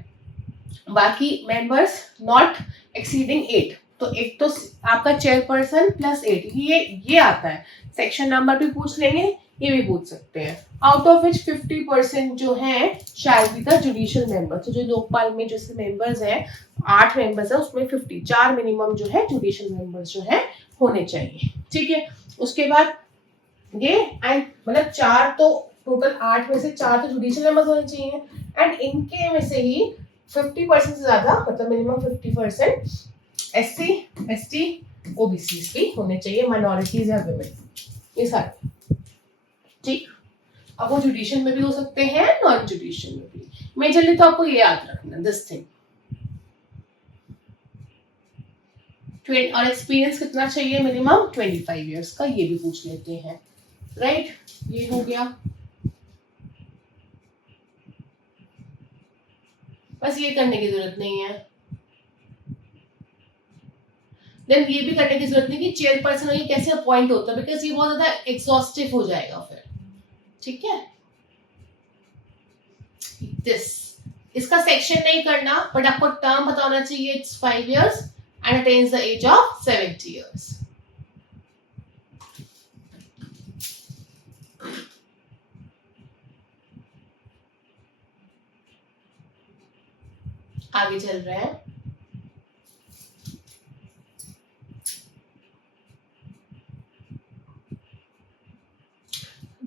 बाकी मेंबर्स नॉट एक्सीडिंग 8। तो एक तो आपका चेयरपर्सन प्लस 8 ये आता है। सेक्शन नंबर भी पूछ लेंगे, ये भी पूछ सकते हैं। आउट ऑफ विच 50% जो है shall be the judicial member. तो जो लोकपाल में जैसे मेंबर्स हैं, 8 मेंबर्स है, उसमें 4 मिनिमम जो है जुडिशियल मेंबर्स जो है होने चाहिए। ठीक है, उसके बाद ये एंड मतलब 4 तो टोटल 8 में से 4 तो जुडिशियल मेंबर्स होने चाहिए, एंड इनके में से ही 50% से ज्यादा, मतलब मिनिमम 50% SC ST OBC भी होने चाहिए, माइनॉरिटीज या वुमेन, ये सारे। ठीक, अब वो जुडिशियल में भी हो सकते हैं, नॉन जुडिशियल में भी। मेजरली तो आपको ये याद रखना दिस थिंग। और एक्सपीरियंस कितना चाहिए, मिनिमम 25 इयर्स का, ये भी पूछ लेते हैं। राइट, ये हो गया। बस ये करने की जरूरत नहीं है। देन ये भी करने की जरूरत नहीं कि चेयरपर्सन ये कैसे अपॉइंट होता है, बिकॉज ये बहुत ज्यादा एग्जॉस्टिव हो जाएगा फिर। ठीक है, दिस इसका सेक्शन नहीं करना, बट आपको टर्म पता होना चाहिए। It's 5 years and attains the age of 70 years. आगे चल रहे हैं।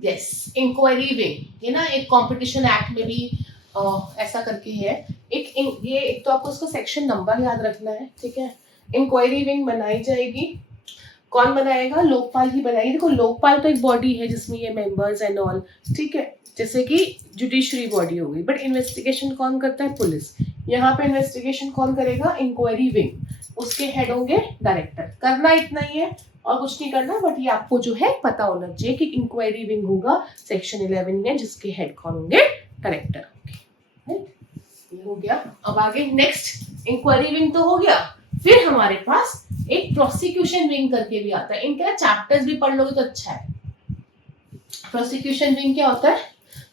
यस, इंक्वायरी विंग, ये ना एक कंपटीशन एक्ट में भी ऐसा करके है। एक तो आपको उसका सेक्शन नंबर याद रखना है। ठीक है, इंक्वायरी विंग बनाई जाएगी। कौन बनाएगा, लोकपाल ही बनाएगी। देखो लोकपाल तो एक बॉडी है जिसमें ये मेंबर्स एंड ऑल। ठीक है, जैसे कि जुडिशरी बॉडी हो गई, बट इन्वेस्टिगेशन कौन करता है, पुलिस। यहाँ पे इन्वेस्टिगेशन कौन करेगा, इंक्वायरी विंग। उसके हेड होंगे डायरेक्टर। करना इतना ही है और कुछ नहीं करना, बट ये आपको जो है पता होना चाहिए कि इंक्वायरी विंग होगा सेक्शन 11 में, जिसके हेड कौन होंगे, डायरेक्टर होंगे। ये हो गया। अब आगे नेक्स्ट, इंक्वायरी विंग तो हो गया। फिर हमारे पास एक प्रोसिक्यूशन विंग करके भी आता है। इनके चैप्टर्स भी पढ़ लोगे तो अच्छा है। प्रोसिक्यूशन विंग क्या होता है,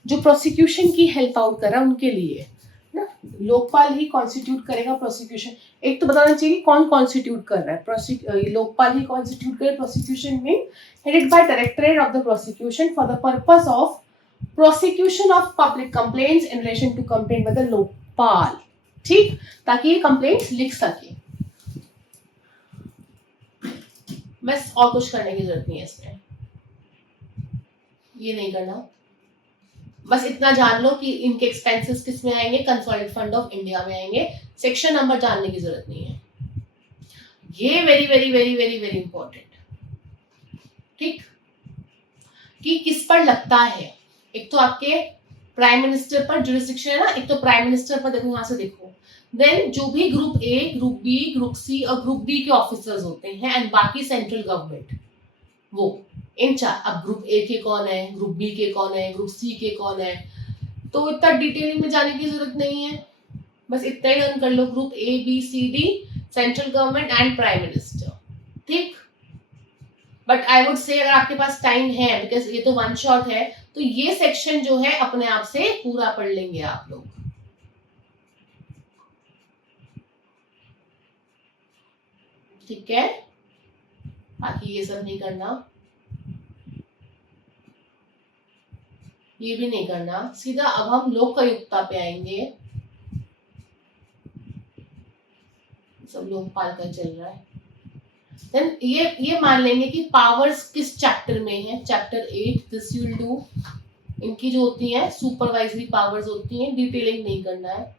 जो प्रोसिक्यूशन की हेल्प आउट कर रहा है उनके लिए ना। लोकपाल ही कॉन्स्टिट्यूट करेगा प्रोसिक्यूशन। एक तो बताना चाहिए कि कौन कॉन्स्टिट्यूट कर रहा है, लोकपाल ही कॉन्स्टिट्यूट करे prosecution wing, headed by directorate of the prosecution for the purpose of prosecution of public complaints in relation to complaint with the Lokpal. ठीक, ताकि ये कंप्लेंट्स लिख सके। बस और कुछ करने की जरूरत नहीं है इसमें, ये नहीं करना। बस इतना जान लो कि इनके एक्सपेंसेस किस में आएंगे, कंसोलिडेटेड फंड ऑफ इंडिया में आएंगे। सेक्शन नंबर जानने की जरूरत नहीं है, ये very very very very very important. ठीक, कि किस पर लगता है। एक तो आपके प्राइम मिनिस्टर पर जुरिस्डिक्शन है ना, एक तो प्राइम मिनिस्टर पर, देखो यहां से देखो। देन जो भी group A, group B, group C और ग्रुप डी के ऑफिसर्स होते हैं, एंड बाकी सेंट्रल गवर्नमेंट। वो इन चार। अब ग्रुप ए के कौन है, ग्रुप बी के कौन है, ग्रुप सी के कौन है, तो इतना डिटेलिंग में जाने की जरूरत नहीं है, बस इतना ही लर्न कर लो। Group A B C D, central government and prime minister, ठीक। बट आई वुड से अगर आपके पास टाइम है, बिकॉज ये तो वन शॉट है, तो ये सेक्शन जो है अपने आप से पूरा पढ़ लेंगे आप लोग, ठीक है। बाकी ये सब नहीं करना, ये भी नहीं करना। सीधा अब हम लोकायुक्ता पे आएंगे। सब लोकपाल का चल रहा है। देन ये मान लेंगे कि पावर्स किस चैप्टर में है, chapter 8। This you will do. इनकी जो होती है सुपरवाइजरी पावर्स होती हैं, डिटेलिंग नहीं करना है।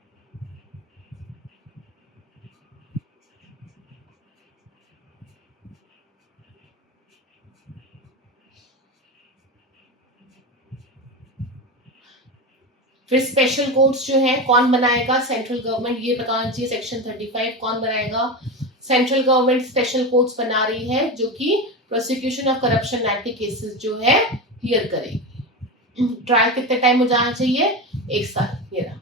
फिर स्पेशल कोर्ट्स जो है कौन बनाएगा, सेंट्रल गवर्नमेंट, ये बताना चाहिए। सेक्शन 35 कौन बनाएगा, सेंट्रल गवर्नमेंट स्पेशल कोर्ट्स बना रही है, जो कि प्रोसिक्यूशन ऑफ करप्शन एक्ट के केसेस जो है हियर करेगी। ट्रायल कितने टाइम में जाना चाहिए, 1 साल। ये रहा।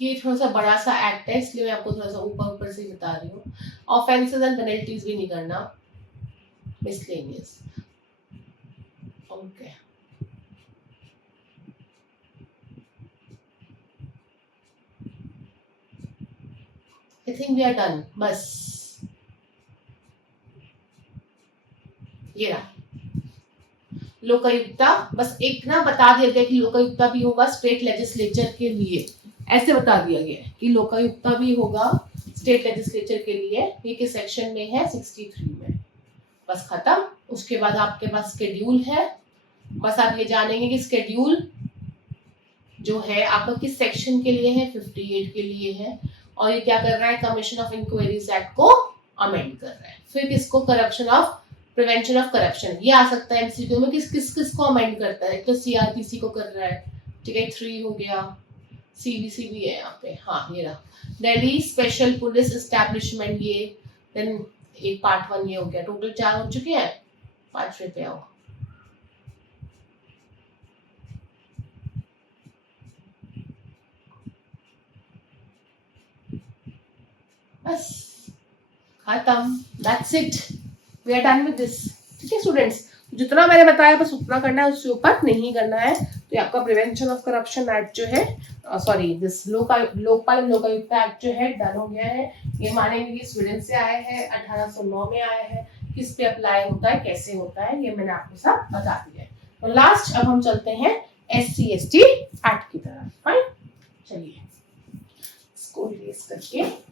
ये थोड़ा सा बड़ा सा एक्ट है, इसलिए मैं आपको थोड़ा सा ऊपर ऊपर से बता रही हूँ। ऑफेंसेस एंड पेनल्टीज भी नहीं करना, miscellaneous, okay. I think we are done, बस ये रहा लोकायुक्ता। बस एक ना बता दिया गया कि लोकायुक्ता भी होगा स्टेट लेजिस्लेचर के लिए, ऐसे बता दिया गया है कि लोकायुक्ता भी होगा स्टेट लेजिस्लेचर के लिए। ये किस सेक्शन में है, 63 में। बस खत्म। उसके बाद आपके पास शेड्यूल है, बस आप ये जानेंगे कि शेड्यूल जो है आपका किस सेक्शन के लिए है, 58 के लिए है। और ये क्या कर रहा है, कमीशन ऑफ इंक्वायरीज एक्ट को अमेंड कर रहा है। फिर किसको, corruption of, prevention of corruption, ये आ सकता है एमसीक्यू में, किस को अमेंड करता है। तो सीआरपीसी को कर रहा है, ठीक है, 3 हो गया। सीबीसी भी है यहाँ पे, हाँ ये रहा। दिल्ली स्पेशल पुलिस एस्टैब्लिशमेंट, ये देन एक पार्ट 1 ये हो गया। टोटल 4 हो चुके हैं, 5वें पे आओ। बस खत्म, that's it, we are done with this, ठीक है स्टूडेंट्स। जितना मैंने बताया बस उतना करना है, उससे ऊपर नहीं करना है। तो आपका प्रिवेंशन ऑफ करप्शन एक्ट जो है, sorry this Lokpal Lokayukta act जो है डन हो गया है। ये मानेंगे कि स्वीडन से आया है, 1809 में आया है। किस पे अप्लाई होता है, कैसे होता है, ये मैंने आपको सब बता दिया है। तो लास्ट अब हम चलते हैं SC/ST एक्ट की तरफ। फाइन, चलिए इसको इरेज करके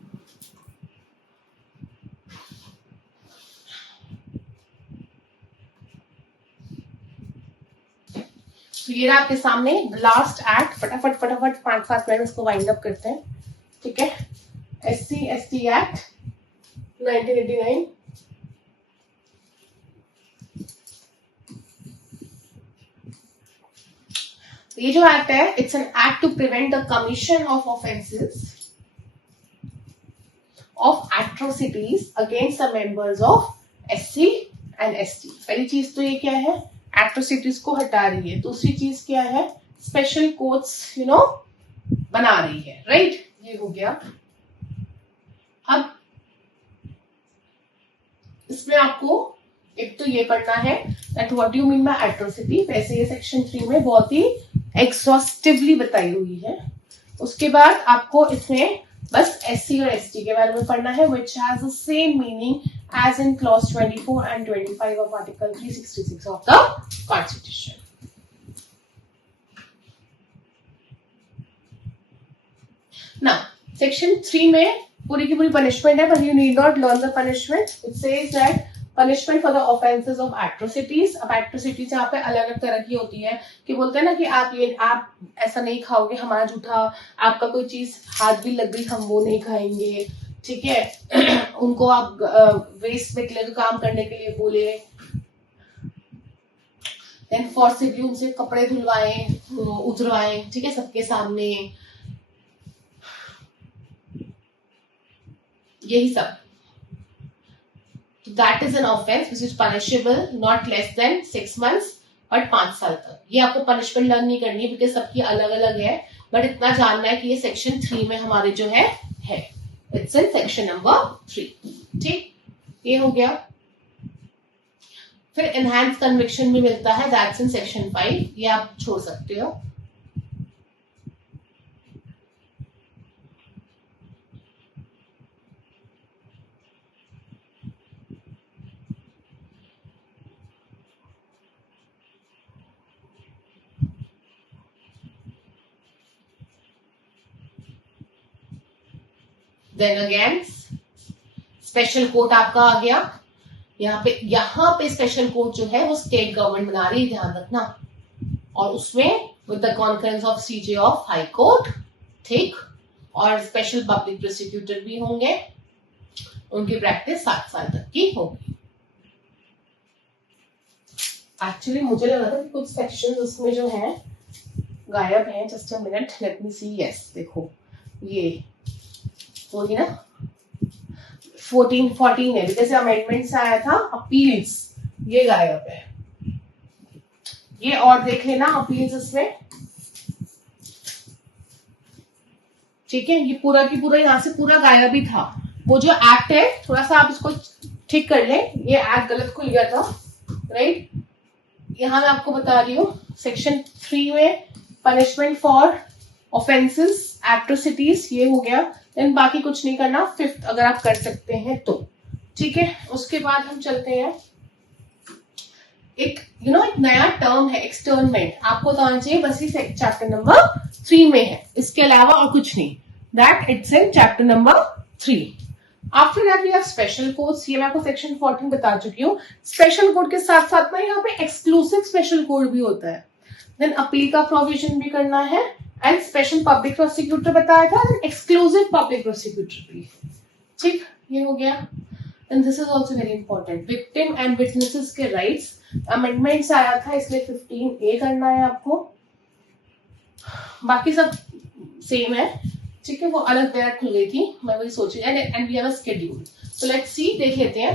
तो ये आपके सामने लास्ट एक्ट, फटाफट 5 मिनट इसको वाइंड अप करते हैं, ठीक है। SC/ST act 1989। ये जो एक्ट है, it's an act to prevent the commission of offences of atrocities against the members of SC and ST। पहली चीज तो ये क्या है, एट्रोसिटीज को हटा रही है। दूसरी चीज क्या है, स्पेशल कोर्ट्स बना रही है, राइट। ये हो गया। अब इसमें आपको एक तो ये पढ़ना है that what do you mean by atrocity. वैसे ये सेक्शन 3 में बहुत ही एग्जॉस्टिवली बताई हुई है। उसके बाद आपको इसमें बस SC और ST के बारे में पढ़ना है, which has the same meaning as in clause 24 and 25 of article 366 of the constitution. Now section 3 में पूरी की पूरी पनिशमेंट है, but you need not learn the punishment. It says that punishment for the offenses of atrocities. अब atrocities यहाँ पे अलग अलग तरह की होती है, कि बोलते हैं ना कि आप ऐसा नहीं खाओगे, हमारा जूठा, आपका कोई चीज हाथ भी लग गई हम वो नहीं खाएंगे, ठीक है। उनको आप वेस्ट में काम करने के लिए बोले, देन फोर्सिबली उनसे कपड़े धुलवाएं, उतरवाएं, ठीक है, सबके सामने, यही सब। That is an offence which is punishable not less then 6 months but 5 साल तक। ये आपको पनिशमेंट लर्न नहीं करनी है बिकॉज सबकी अलग अलग है, बट इतना जानना है कि ये सेक्शन 3 में हमारे जो है इट्स इन सेक्शन नंबर 3। ठीक, ये हो गया। फिर एनहांस कन्विक्शन भी मिलता है, दैट्स इन सेक्शन 5, ये आप छोड़ सकते हो। देन अगेन स्पेशल कोर्ट आपका आ गया। यहाँ पे स्पेशल कोर्ट जो है वो स्टेट गवर्नमेंट बना रही है, ध्यान रखना, और उसमें with the conference of CJ of high court, ठीक, और स्पेशल पब्लिक प्रोसिक्यूटर भी होंगे, उनकी प्रैक्टिस 7 साल तक की होगी। एक्चुअली मुझे लगा था कि कुछ सेक्शन उसमें जो है गायब हैं, just a minute, let me see, yes, देखो ये वही ना 14 है, जैसे अमेंडमेंट से आया था अपील्स, ये गायब है, ये और देख लेना अपील्स इसमें, ठीक है, ये पूरा की पूरा यहाँ से पूरा गायब ही था। वो जो एक्ट है थोड़ा सा आप इसको ठीक कर लें, ये एक्ट गलत खुल गया था, राइट। यहाँ मैं आपको बता रही हूँ सेक्शन 3 में पनिशमेंट फॉर ऑफेंसेस एट्रोसिटीज, ये हो गया। देन बाकी कुछ नहीं करना, 5th अगर आप कर सकते हैं तो, ठीक है। उसके बाद हम चलते हैं, एक एक नया टर्म है एक्सटर्नमेंट, आपको तो आना चाहिए, बस ये चैप्टर नंबर 3 में है, इसके अलावा और कुछ नहीं, that it's in chapter number 3। After that we have special codes, ये मैं आपको सेक्शन 14 बता चुकी हूँ। स्पेशल कोड के साथ साथ में यहाँ पे एक्सक्लूसिव स्पेशल कोड भी होता है। देन अपील का प्रोविजन भी करना है, एंड स्पेशल पब्लिक प्रोसिक्यूटर बताया था, एक्सक्लूसिव पब्लिक प्रोसिक्यूटर भी, ठीक, ये हो गया। And this is also very important, victim and witnesses के राइट्स, अमेंडमेंट्स आया था, इसलिए 15A करना है आपको, बाकी सब सेम है, ठीक है। वो अलग डायरेक्ट खुल गई थी, मैं वही सोच रही, and we have a schedule, so let's see, देख लेते हैं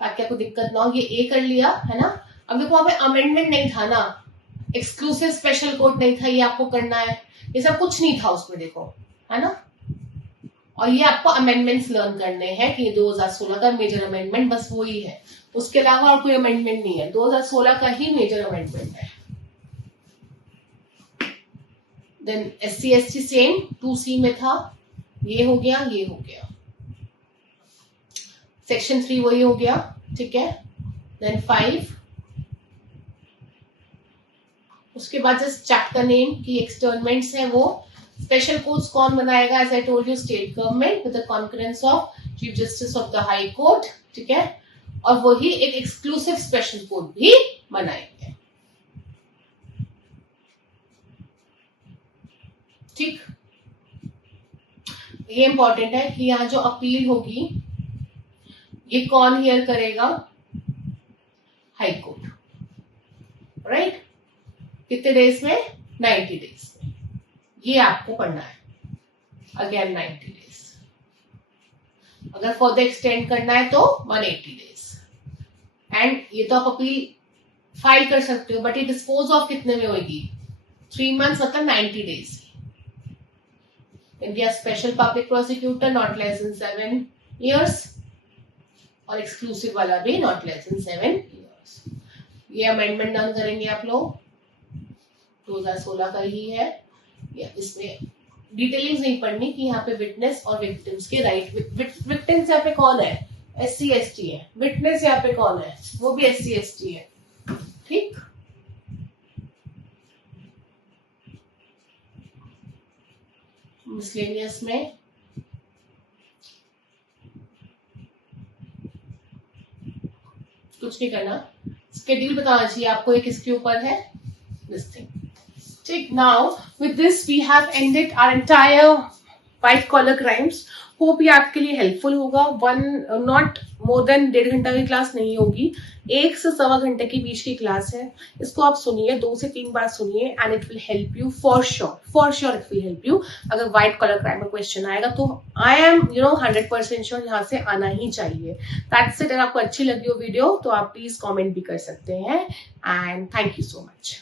ताकि आपको दिक्कत ना हो। ये ए कर लिया है ना, अब देखो वहां पे अमेंडमेंट नहीं था ना, एक्सक्लूसिव स्पेशल कोर्ट नहीं था, ये आपको करना है, ये सब कुछ नहीं था उसमें, देखो, है ना। और ये आपको अमेंडमेंट्स लर्न करने हैं कि 2016 का मेजर अमेंडमेंट बस वो ही है, उसके अलावा और कोई अमेंडमेंट नहीं है, 2016 का ही मेजर अमेंडमेंट है। देन SC/ST सेम 2C में था, ये हो गया, ये हो गया, सेक्शन 3 वही हो गया, ठीक है। देन 5, उसके बाद जस्ट चैप्टर नेम की एक्सटर्नमेंट्स है, वो स्पेशल कोर्ट्स कौन बनाएगा, as I told you, state government with the concurrence of chief justice of the high court, ठीक है, और वही एक एक्सक्लूसिव स्पेशल कोर्ट भी बनाएंगे, ठीक। ये इंपॉर्टेंट है कि यहाँ जो अपील होगी ये कौन हियर करेगा, हाई कोर्ट, राइट। कितने डेज में, 90 डेज में, ये आपको पढ़ना है, अगेन 90 डेज, अगर फर्दर एक्सटेंड करना है तो 180 डेज, एंड ये तो आप अपील फाइल कर सकते हो, बट ये डिस्पोज ऑफ कितने में होगी, 3 months, मतलब 90 days. India special public prosecutor not less then 7 years, और एक्सक्लूसिव वाला भी नॉट लेस देन 7 years। ये अमेंडमेंट डन करेंगे आप लोग, 2016 का ही है, या इसमें डिटेलिंग्स नहीं पढ़नी कि यहाँ पे विटनेस और विक्टिम्स के राइट, विक्टिम्स यहाँ पे कौन है, SC/ST है, विटनेस यहाँ पे कौन है, वो भी SC/ST है, ठीक। मिसलेनियस में कुछ नहीं करना, स्केड्यूल बताना चाहिए आपको, ये किसके ऊपर है, दिस थिंग, ठीक। Now with this we have ended our entire white collar crimes. Hope ये आपके लिए हेल्पफुल होगा। नॉट मोर देन 1.5 घंटा की क्लास नहीं होगी, 1 से 1.25 घंटे के बीच की क्लास है। इसको आप सुनिए, 2 से 3 बार सुनिए and it will help you for sure it will help you. अगर व्हाइट कॉलर क्राइम में क्वेश्चन आएगा तो आई एम 100% श्योर यहाँ से आना ही चाहिए। That's it. अगर आपको अच्छी लगी हो वीडियो तो आप प्लीज कॉमेंट भी कर सकते हैं and thank you so much.